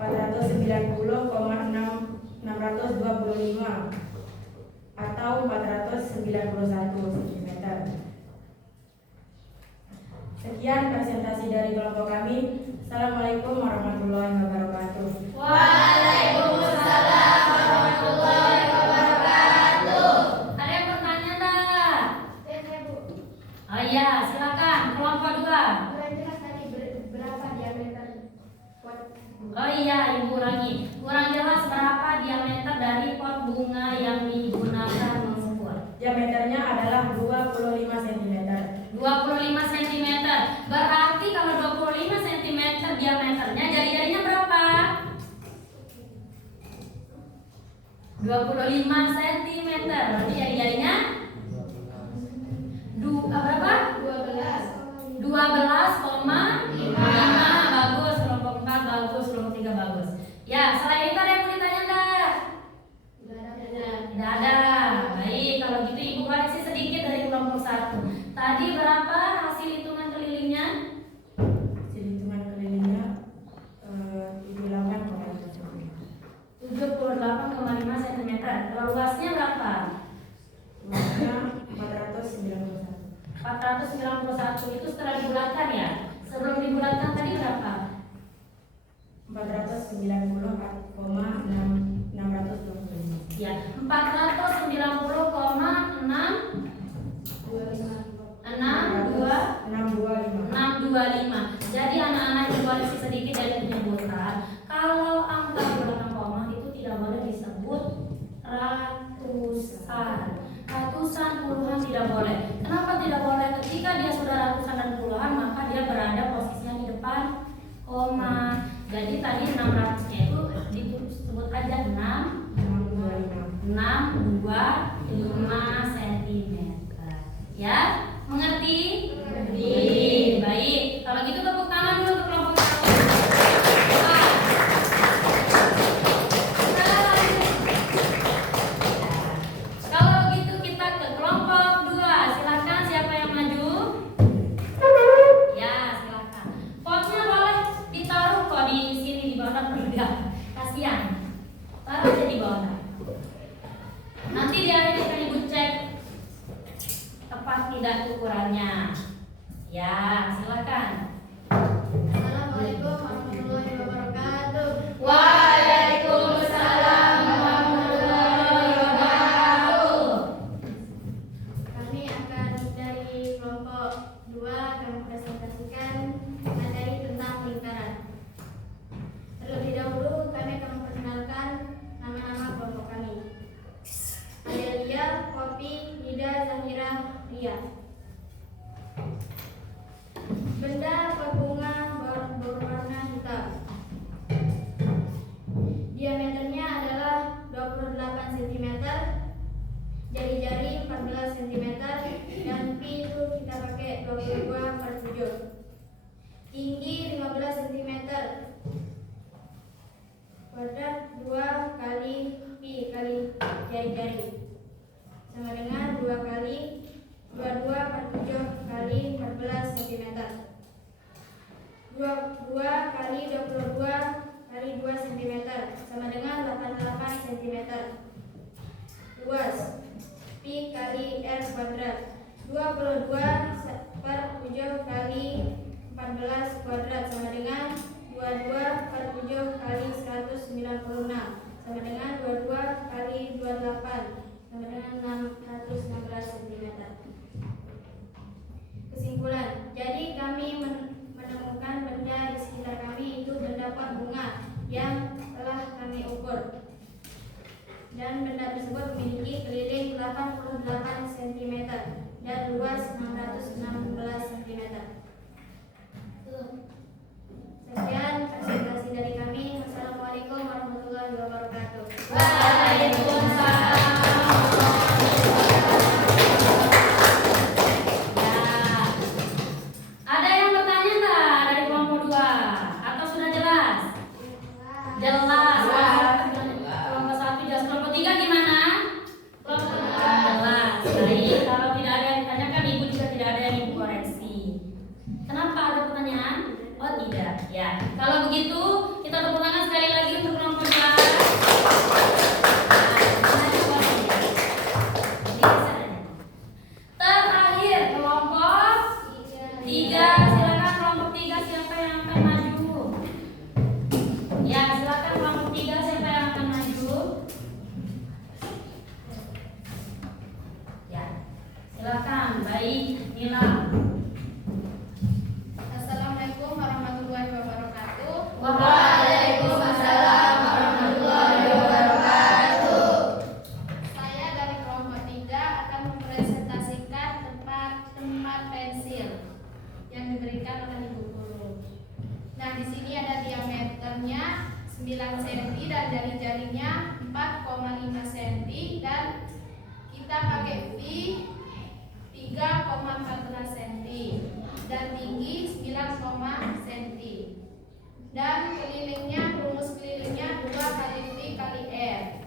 490,625 atau 491 cm. Sekian presentasi dari kelompok kami. Assalamualaikum warahmatullahi wabarakatuh. Waalaikumsalam warahmatullahi wabarakatuh. Ada yang bertanya enggak? Saya Bu, Oh iya, silakan kelompok 2. kurang jelas tadi berapa diameter pot? Oh iya, Ibu ulangi. Kurang jelas berapa diameter dari pot bunga yang digunakan mengukur. Diameternya adalah 25 cm. 25 cm. Berarti kalau 25 cm diameternya, jari-jarinya berapa? 25 cm. Berarti jari-jarinya berapa? 12. 12,5. Bagus, kelompok 4 bagus, kelompok 3 bagus. Ya, selain itu ada yang mau ditanya enggak? Tidak ada. Tidak ada. Baik. Tadi berapa hasil hitungan kelilingnya? Hasil hitungan kelilingnya 78,5 cm. Luasnya berapa? luasnya 491. 491 itu setelah dibulatkan ya? Sebelum dibulatkan tadi berapa? 490,625. Ya, 490,625. 625. Jadi anak-anak dikoreksi sedikit dari penyebutan. Kalau angka di belakang koma itu tidak boleh disebut ratusan. Ratusan, puluhan tidak boleh. Kenapa tidak boleh? Ketika dia sudah ratusan dan puluhan, maka dia berada posisinya di depan koma. Jadi tadi 600-nya itu disebut aja 625 cm. Ya, mengerti? Baik. Kalau gitu tepuk tangan dulu untuk kelompok satu. Kalau begitu kita ke kelompok 2. Silakan siapa yang maju? Ya, silakan. Potnya boleh ditaruh kok di sini di bawah udah. Kasihan. Taruh aja di bawah. Nanti di akhir akan ibu cek tepat tidak ukurannya. Ya, silakan. Assalamualaikum warahmatullahi wabarakatuh. Waalaikumsalam warahmatullahi wabarakatuh. Kami akan dari kelompok 2 akan mempresentasikan materi tentang lingkaran. Terlebih dahulu kami akan memperkenalkan nama-nama kelompok kami. Adelia, Poppy, Nida, Zahira, Ria. Benda berbunga berwarna hitam. Diameternya adalah 28 cm, jari-jari 14 cm, dan pi itu kita pakai 22/7. Tinggi 15 cm, kuadrat 2 kali pi kali jari-jari sama dengan 2 kali 22/7 kali 14 cm. 2 kali 22 kali 2 cm sama dengan 88 cm. Luas pi kali r kuadrat 22/7 kali 14 kuadrat sama dengan 22/7 kali 196 sama dengan 22 kali 28 sama dengan 616 cm. Kesimpulan, jadi kami menemukan benda di sekitar kami itu benda pot bunga yang telah kami ukur, dan benda tersebut memiliki keliling 88 cm dan luas 616 cm. Sekian presentasi dari kami. Wassalamualaikum warahmatullahi wabarakatuh. Waalaikumsalam. Ada yang bertanya nggak dari kelompok 2? Atau sudah jelas? Jelas. Kelompok 1 jelas. Kelompok 3 gimana? Kelompok 3 jelas. Baik, kalau tidak ada yang ditanyakan, ibu juga tidak ada yang ibu koreksi. Kenapa ada pertanyaan? Oh tidak. Ya, kalau begitu kita tepuk tangan sekali lagi untuk kelompok 2. Terakhir kelompok 3. Silakan kelompok 3, siapa yang akan maju? Ya, silakan kelompok 3, siapa yang akan maju? Ya, silakan. Baik, Nila. Assalamualaikum warahmatullahi wabarakatuh. Waalaikumsalam warahmatullahi wabarakatuh. Saya dari kelompok 3 akan mempresentasikan tempat pensil yang diberikan oleh ibu guru. Nah, di sini ada diameternya 9 cm dan jari-jarinya 4,5 cm, dan kita pakai pi 3,14 cm dan tinggi 9, cm, dan kelilingnya, rumus kelilingnya 2 kali pi kali r.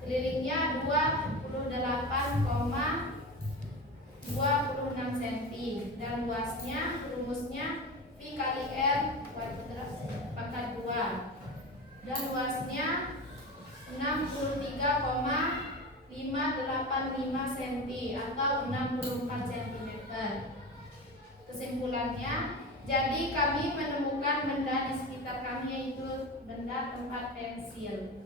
Kelilingnya 28,26 cm. cm dan luasnya rumusnya pi kali r pangkat 2 dan luasnya 63,585 cm atau 64 cm. Kesimpulannya, jadi kami menemukan benda di sekitar kami, yaitu benda tempat pensil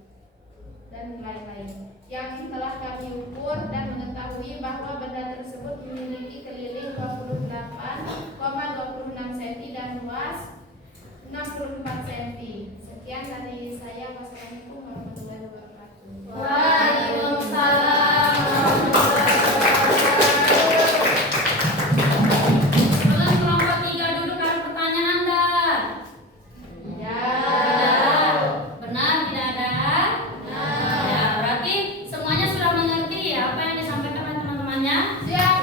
dan lain-lain yang telah kami ukur dan mengetahui bahwa benda tersebut memiliki keliling 28,26 cm dan luas 64 cm. Sekian dari saya. Wassalamualaikum warahmatullahi wabarakatuh. Waalaikumsalam warahmatullahi wabarakatuh. Tolong kelompok 3 duduk, ada pertanyaan enggak? Ya. Benar tidak ada? Ya, berarti semuanya sudah mengerti apa yang disampaikan oleh teman-temannya? Siap.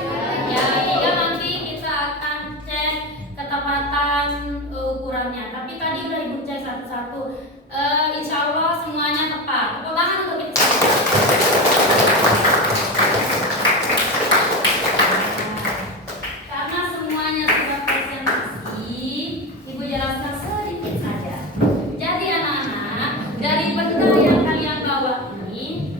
Ya, hingga nanti kita akan cek ketepatan ukurannya. Tapi tadi udah Ibu cek satu-satu. Insya Allah semuanya tepat. Tepuk tangan untuk kita. Karena semuanya sudah presentasi, Ibu jelaskan sedikit saja. Jadi anak-anak, dari benda yang kalian bawa ini,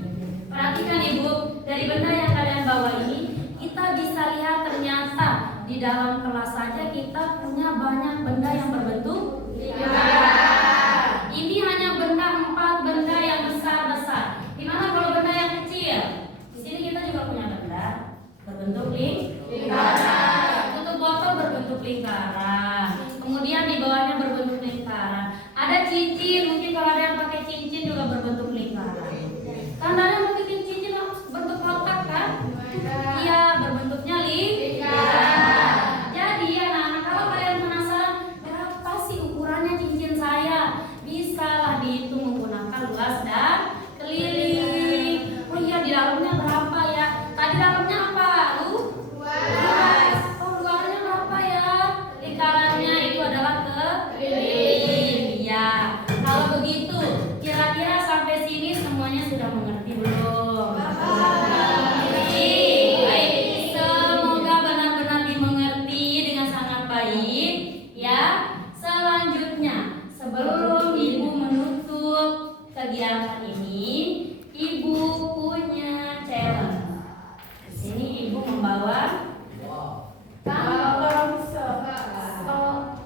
perhatikan Ibu, dari benda yang kalian bawa ini, kita bisa lihat ternyata di dalam kelas saja kita punya banyak benda yang berbentuk lingkaran. Ini hanya benda 4 benda yang besar-besar. Gimana kalau benda yang kecil? Di sini kita juga punya benda berbentuk lingkaran. Tutup botol berbentuk lingkaran. Kemudian di bawahnya berbentuk lingkaran. Ada cincin, mungkin kalau ada yang pakai cincin juga berbentuk lingkaran. Kan ada yang pakai cincin bentuk kotak kan? Iya, berbentuknya lingkaran. Jadi anak-anak, kalau kalian penasaran berapa sih ukurannya cincin saya, bisalah dihitung menggunakan luas dan keliling. Oh iya, di dalamnya berapa ya? Tadi dalamnya apa? Luas. Oh, luarnya berapa ya? Lingkarannya itu adalah keliling. Ya. Kalau begitu, kira-kira sampai sini semuanya sudah mengerti belum? Baik. Semoga benar-benar dimengerti dengan sangat baik. Ya. Selanjutnya, sebelum Ibu menutup kegiatan ini, Ibu punya challenge. Di sini Ibu membawa kantong soal.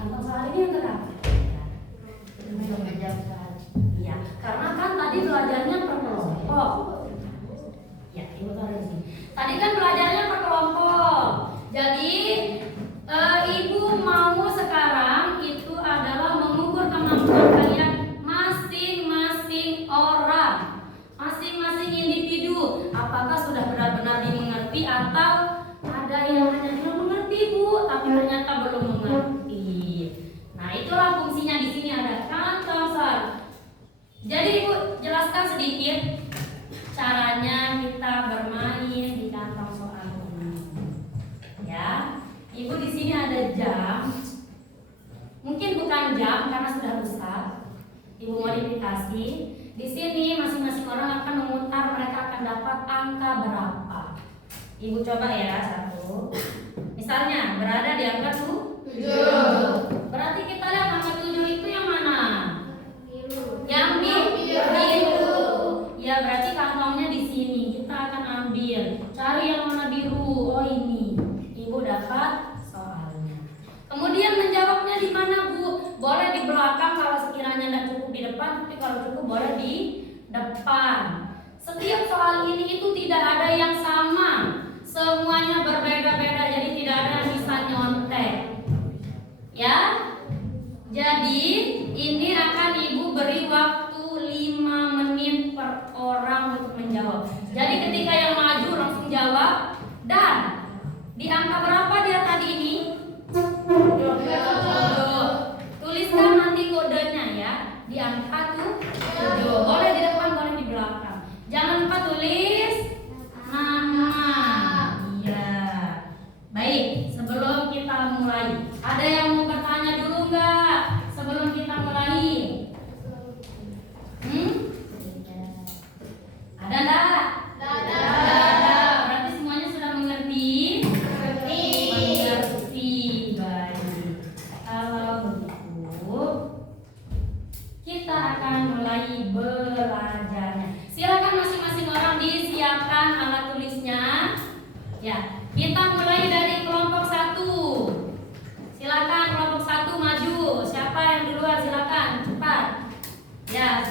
Kantong soal ini yang berapa? Iya, karena kan tadi belajarnya per kelompok. Ya, Ibu taruh di sini. Tadi kan belajarnya per kelompok. Jadi Ibu mau sekarang itu adalah mengukur kemampuan kalian masing-masing orang, masing-masing individu. Apakah sudah benar-benar dimengerti atau ada yang hanya bilang mengerti Bu, tapi ternyata belum mengerti. Nah, itulah fungsinya di sini ada kantong soal. Jadi Ibu jelaskan sedikit caranya kita bermain di kantong soal ini. Ya. Ibu di sini ada jam. Mungkin bukan jam karena sudah rusak. Ibu modifikasi. Di sini masing-masing orang akan memutar, mereka akan dapat angka berapa. Ibu coba ya, 1. Misalnya berada di angka 7. Berarti kita lihat angka 7 itu yang mana? Yang biru. Ya, berarti kantongnya di sini. Kita akan ambil. Cari yang mana biru. Oh, ini. Ibu dapat soalnya. Kemudian menjawabnya di mana Bu? Boleh di belakang kalau sekiranya tidak cukup di depan, tapi kalau cukup boleh di depan. Setiap soal ini itu tidak ada yang sama, semuanya berbeda-beda, jadi tidak ada yang bisa nyontek. Ya, jadi ini akan Ibu beri waktu 5 menit per orang untuk menjawab. Jadi ketika yang maju langsung jawab. Dan di angka berapa dia tadi ini? 7. Tuliskan nanti kodenya ya. Di angka 7. Boleh di depan, boleh di belakang. Jangan lupa tulis nama. Iya. Baik, sebelum kita mulai, ada yang mau bertanya dulu nggak? Sebelum kita mulai. Ada nggak? Ada. Berarti semuanya sudah mengerti.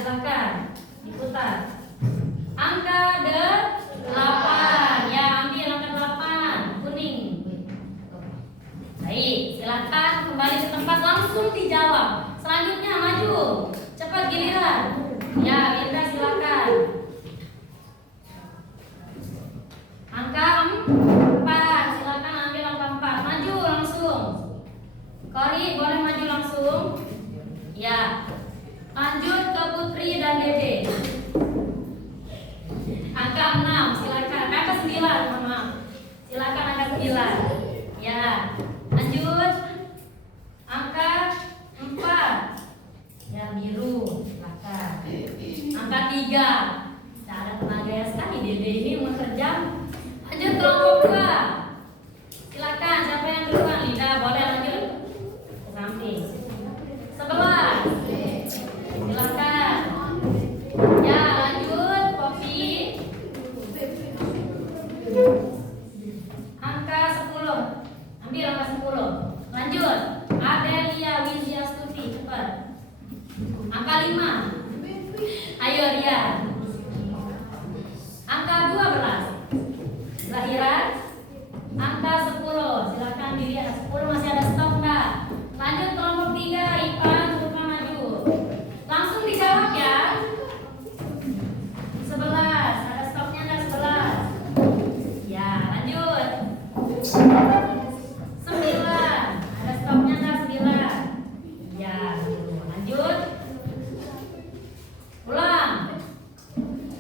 silakan diputar. Angka 8. Ya, ambil angka 8. Kuning. Baik, silakan kembali ke tempat, langsung dijawab. Selanjutnya maju. Cepat giliran. Ya, Winda silakan. Angka 4. Silakan ambil angka 4. Maju langsung. Kori boleh maju langsung. Ya. Lanjut ke Putri dan Dede. Angka 6, silakan. Angka 9, mohon maaf. Silakan angka 9. Ya. Lanjut. Angka 4. Ya, biru. Silakan. Angka 3. Tidak ada tenaga ya sekali Dede ini mau terjam. Lanjut kelompok 2. Silakan, siapa yang duluan? Lida, boleh lanjut ke samping. 11. Silakan. Ya, lanjut Popi. Angka 10. Ambil angka 10. Lanjut. Adelia Widya Stuti, cepat. Angka 5. Ayo Ria. Angka 12. Zahira. Angka 10. Silakan dilihat. 10 masih ada stok enggak? Lanjut kelompok 3. Ipan, coba maju. Langsung dijawab ya. 11. Ada stoknya enggak 11? Ya, lanjut. 9. Ada stoknya enggak 9? Ya, lanjut. Ulang.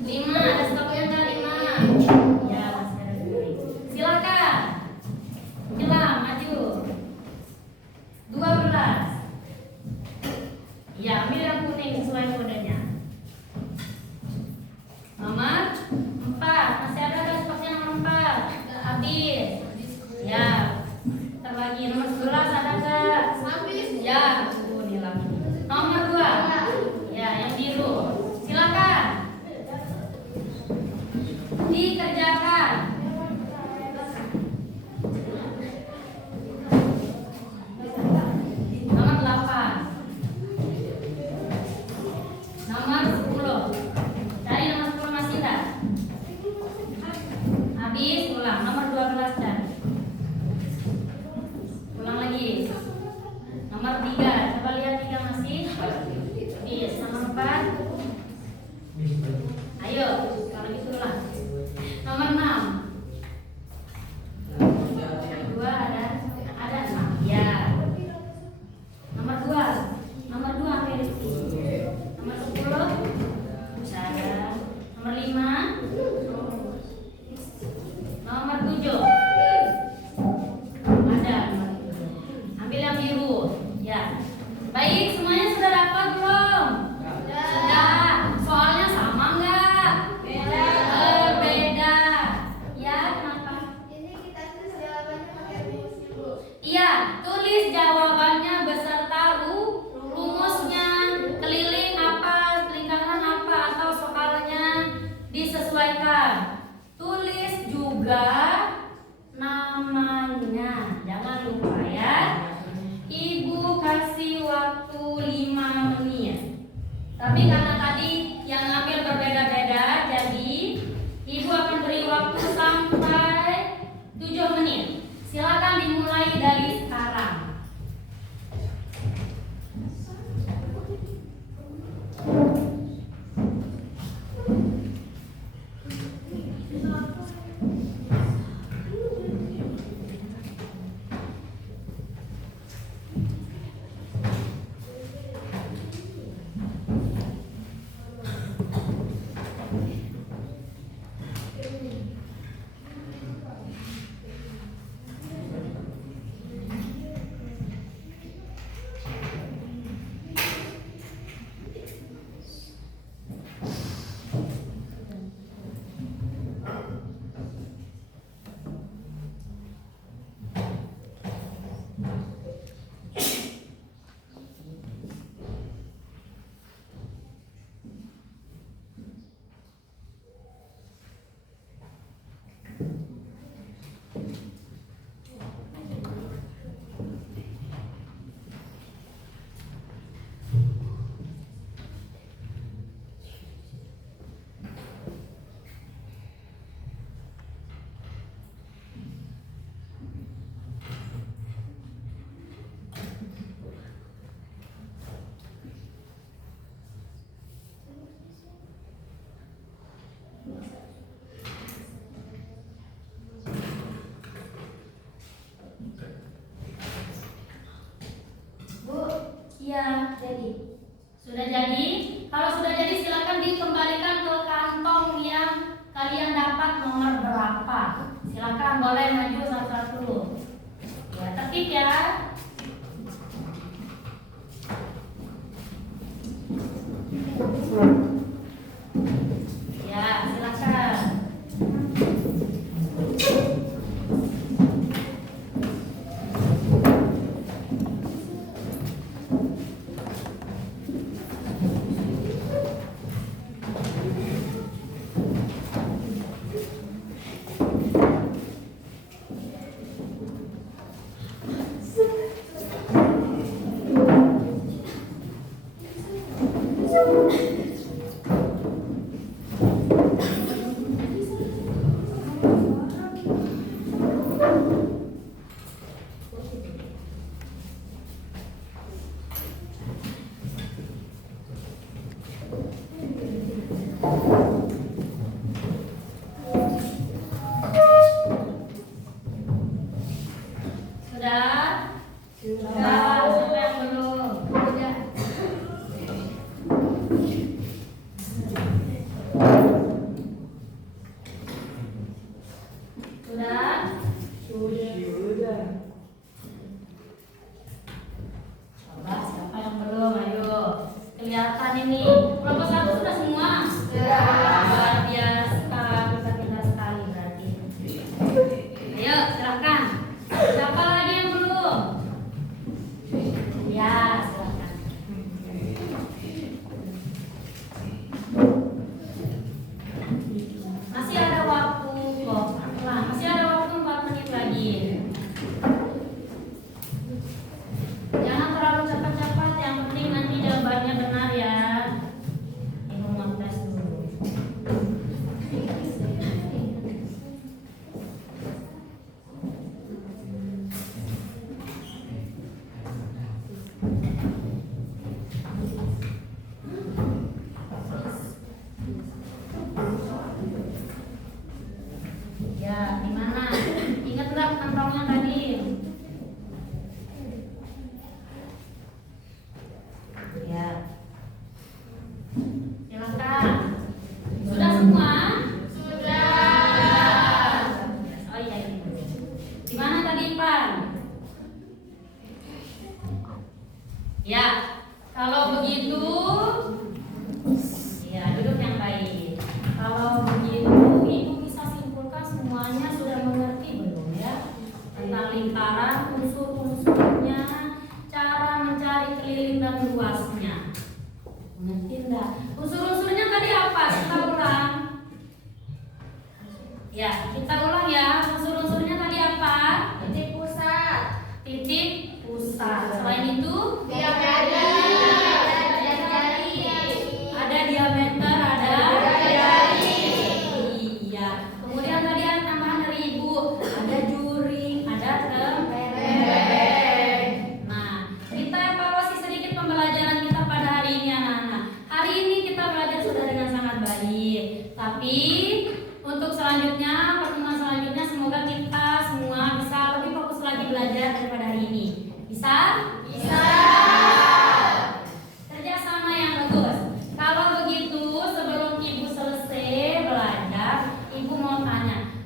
5. Ada stoknya enggak 5? Ya, masih ada sekali. Silakan. Hilang, maju. 12. Ya, ambil yang kuning sesuai kodenya. Nomor 4. Masih ada nggak stoknya nomor 4? Habis. Ya. Terbagi. Nomor 11 ada nggak? Habis. Ya, ini lagi. Nomor 2. Ya, yang biru. Silakan. Dikerjakan. Nomor 8. Nomor 10. Cari nomor 10 masih tak? Habis, ulang. Nomor 12 dan ulang lagi. Nomor 3. Coba lihat 3 masih. Habis. Nomor 4. Ayo, kalau gitu ulang. Nomor 6. 2 ada 6. Ya. Nomor 2. Nomor 2 ambil Rizky. Nomor 10. Bisa ada. Nomor 5. Nomor 7. Ada. Ambil yang biru. Ya. Baik, semuanya sudah dapat belum? Sudah. Soalnya sama enggak? Berbeda. Ya, kenapa? Ini kita tulis jawabannya pakai rumusnya, Bu. Iya, tulis jawabannya beserta rumusnya, keliling apa, lingkaran apa, atau soalnya disesuaikan. Tulis juga namanya. Jangan lupa ya. Ibu kasih waktu 5 menit. Tapi karena tadi yang ambil berbeda-beda, jadi Ibu akan beri waktu sampai 7 menit. Silakan dimulai dari sekarang. Iya, jadi. Sudah jadi? Kalau sudah jadi silakan dikembalikan ke kantong yang kalian dapat nomor berapa. Silakan boleh maju satu-satu. Ya, tertib ya. Ya, silakan. Sudah? Sudah. Siapa yang belum? Sudah. Sudah? Sudah. Coba siapa yang belum? Ayo. Kelihatan ini. Kelompok satu sudah semua? Sudah. Luar biasa. Kita sekali berarti. Ayo, silakan. Siapa lagi yang belum? Ya, silakan. Masih ada waktu kok. Nah, masih ada waktu 4 menit lagi. Jangan terlalu cepat-cepat, yang penting nanti jawabannya benar ya. Ibu mau tes dulu. Ya, di mana? Ingat nggak kantongnya tadi? Ya. Silakan. Sudah semua? Sudah. Oh iya ini. Di mana tadi, Pan? Ya, kalau begitu ya duduk yang baik. Kalau begitu Ibu bisa simpulkan semuanya sudah mengerti belum ya? Tentang lingkaran, unsur-unsurnya, cara mencari keliling dan luasnya. Mengerti enggak? Unsur-unsurnya tadi apa? Kita ulang. Ya, kita ulang ya. Unsur-unsurnya tadi apa? Titik pusat. Titik pusat. Selain itu, Diameter. ada diameter, ada Jari. Iya. Kemudian tadi ada tambahan dari Ibu, ada juring, ada Lempeng. Nah, kita evaluasi sedikit pembelajaran kita pada hari ini anak-anak. Hari ini kita belajar sudah dengan sangat baik. Tapi untuk selanjutnya, pertemuan selanjutnya semoga kita semua bisa lebih fokus lagi belajar daripada hari ini. Bisa? Bisa. Kerjasama yang bagus. Kalau begitu, sebelum Ibu selesai belajar, Ibu mau tanya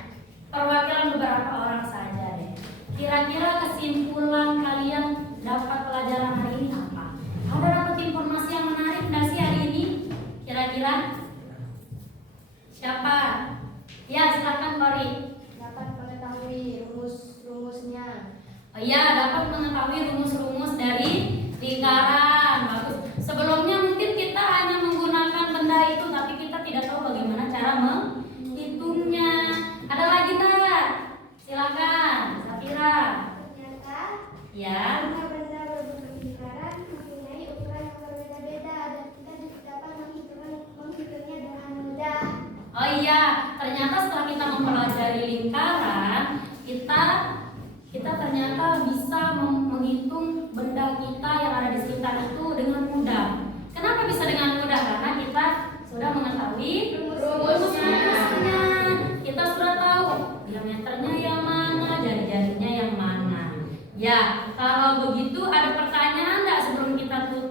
perwakilan beberapa orang saja deh. Kira-kira kesimpulan kalian dapat pelajaran hari ini apa? Ada dapat informasi yang menarik nggak sih hari ini? Kira-kira siapa? Ya, silakan Kori. Dapat mengetahui rumus-rumusnya. Oh iya, dapat mengetahui rumus-rumus dari lingkaran. Bagus. Sebelumnya mungkin kita hanya menggunakan benda itu, tapi kita tidak tahu bagaimana cara menghitungnya. Ada lagi tak? Silakan, Safira. Ternyata Ya. benda-benda berbentuk lingkaran mempunyai ukuran yang berbeda-beda dan kita dapat menghitungnya dengan mudah. Oh iya, ternyata setelah kita mempelajari lingkaran, kita ternyata bisa menghitung benda kita yang ada di sekitar itu dengan mudah. Kenapa bisa dengan mudah? Karena kita sudah mengetahui rumusnya. Kita sudah tahu diameternya yang mana, jari-jarinya yang mana. Ya, kalau begitu ada pertanyaan nggak sebelum kita tutup?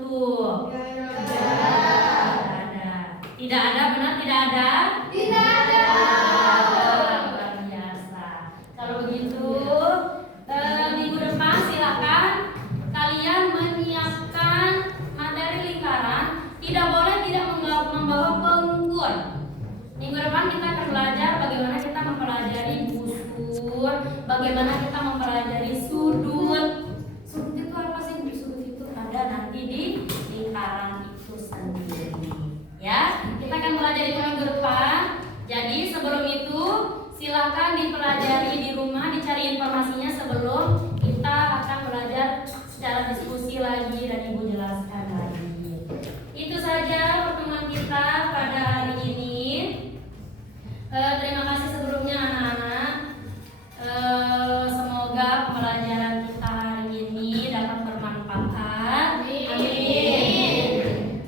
bagaimana kita mempelajari sudut. Sudut itu apa sih? Sudut itu ada nanti di lingkaran itu sendiri. Ya, kita akan pelajari minggu depan. Jadi sebelum itu silakan dipelajari di rumah, dicari informasinya sebelum kita akan belajar secara diskusi lagi dan Ibu jelaskan lagi. Itu saja pertemuan kita pada hari ini. Terima kasih sebelumnya anak-anak. Semoga pembelajaran kita hari ini dapat bermanfaat. Amin.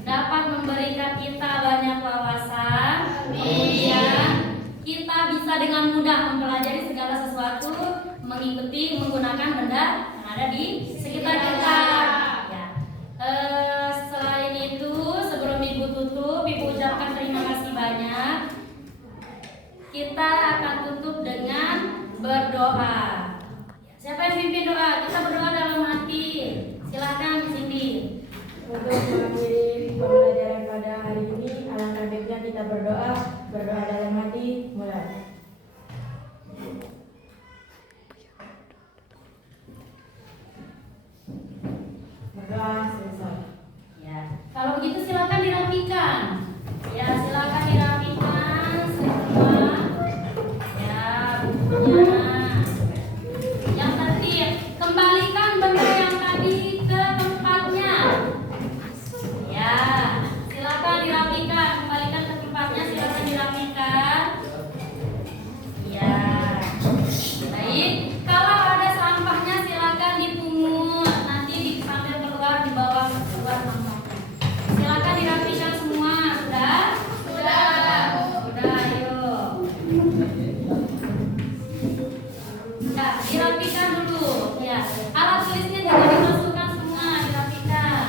Dapat memberikan kita banyak wawasan. Kemudian kita bisa dengan mudah mempelajari segala sesuatu, mengikuti menggunakan benda yang ada di sekitar kita. Ya. Selain itu, sebelum Ibu tutup, Ibu ucapkan terima kasih banyak. Kita akan tutup dengan berdoa. Siapa yang pimpin doa? Kita berdoa dalam hati. Silakan Cindy. Untuk mengakhiri pembelajaran pada hari ini, alangkah baiknya kita berdoa dalam hati. Mulai. Berdoa selesai. Ya, kalau begitu silakan dirapikan. Ya, silakan dirapikan semua. Ya, bukunya. Yang tertib, kembalikan benda yang tadi ke tempatnya. Ya, silakan dirapikan, kembalikan ke tempatnya, silakan dirapikan. Ya, baik. Kalau ada sampahnya silakan dipungut, nanti sambil keluar di bawah keluar sampahnya. Silakan dirapikan semua, sudah? Sudah, ayo. Nah, dirapikan dulu. Ya, alat tulisnya juga dimasukkan semua, dirapikan.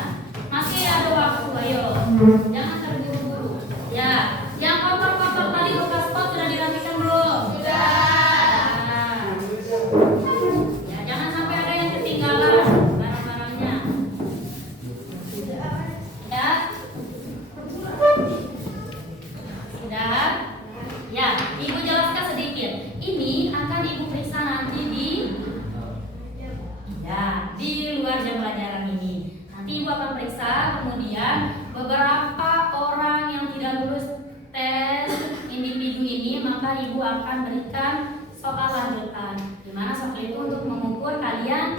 Masih ada waktu, ayo. Jangan terburu-buru. Ya, yang kotor-kotor tadi bekas pot sudah dirapikan belum? Sudah. Ya, jangan sampai ada yang ketinggalan barang-barangnya. Ya. Sudah. Ya, Ibu jelaskan sedikit. Ini akan Ibu periksa nanti di luar jam pelajaran ini. Nanti Ibu akan periksa, kemudian beberapa orang yang tidak lulus tes individu ini, maka Ibu akan berikan soal lanjutan. Di mana soal itu untuk mengukur kalian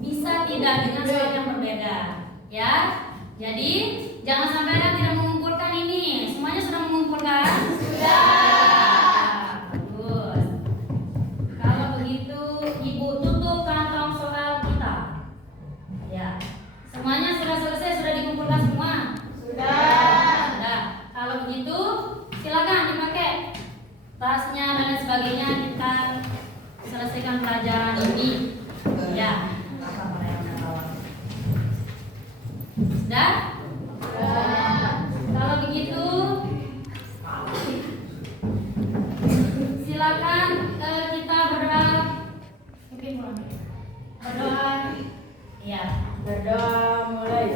bisa tidak dengan soal yang berbeda. Ya. Jadi, jangan sampai ada tidak mengumpulkan ini. Semuanya sudah mengumpulkan? Bagus. Kalau begitu, Ibu tutup kantong soal kita. Ya. Semuanya sudah selesai, sudah dikumpulkan semua? Sudah. Kalau begitu, silakan dipakai tasnya dan lain sebagainya, kita selesaikan pelajaran ini. Ya. Sudah? Kalau begitu, silakan kita berdoa. Berdoa. Ya. Berdoa mulai.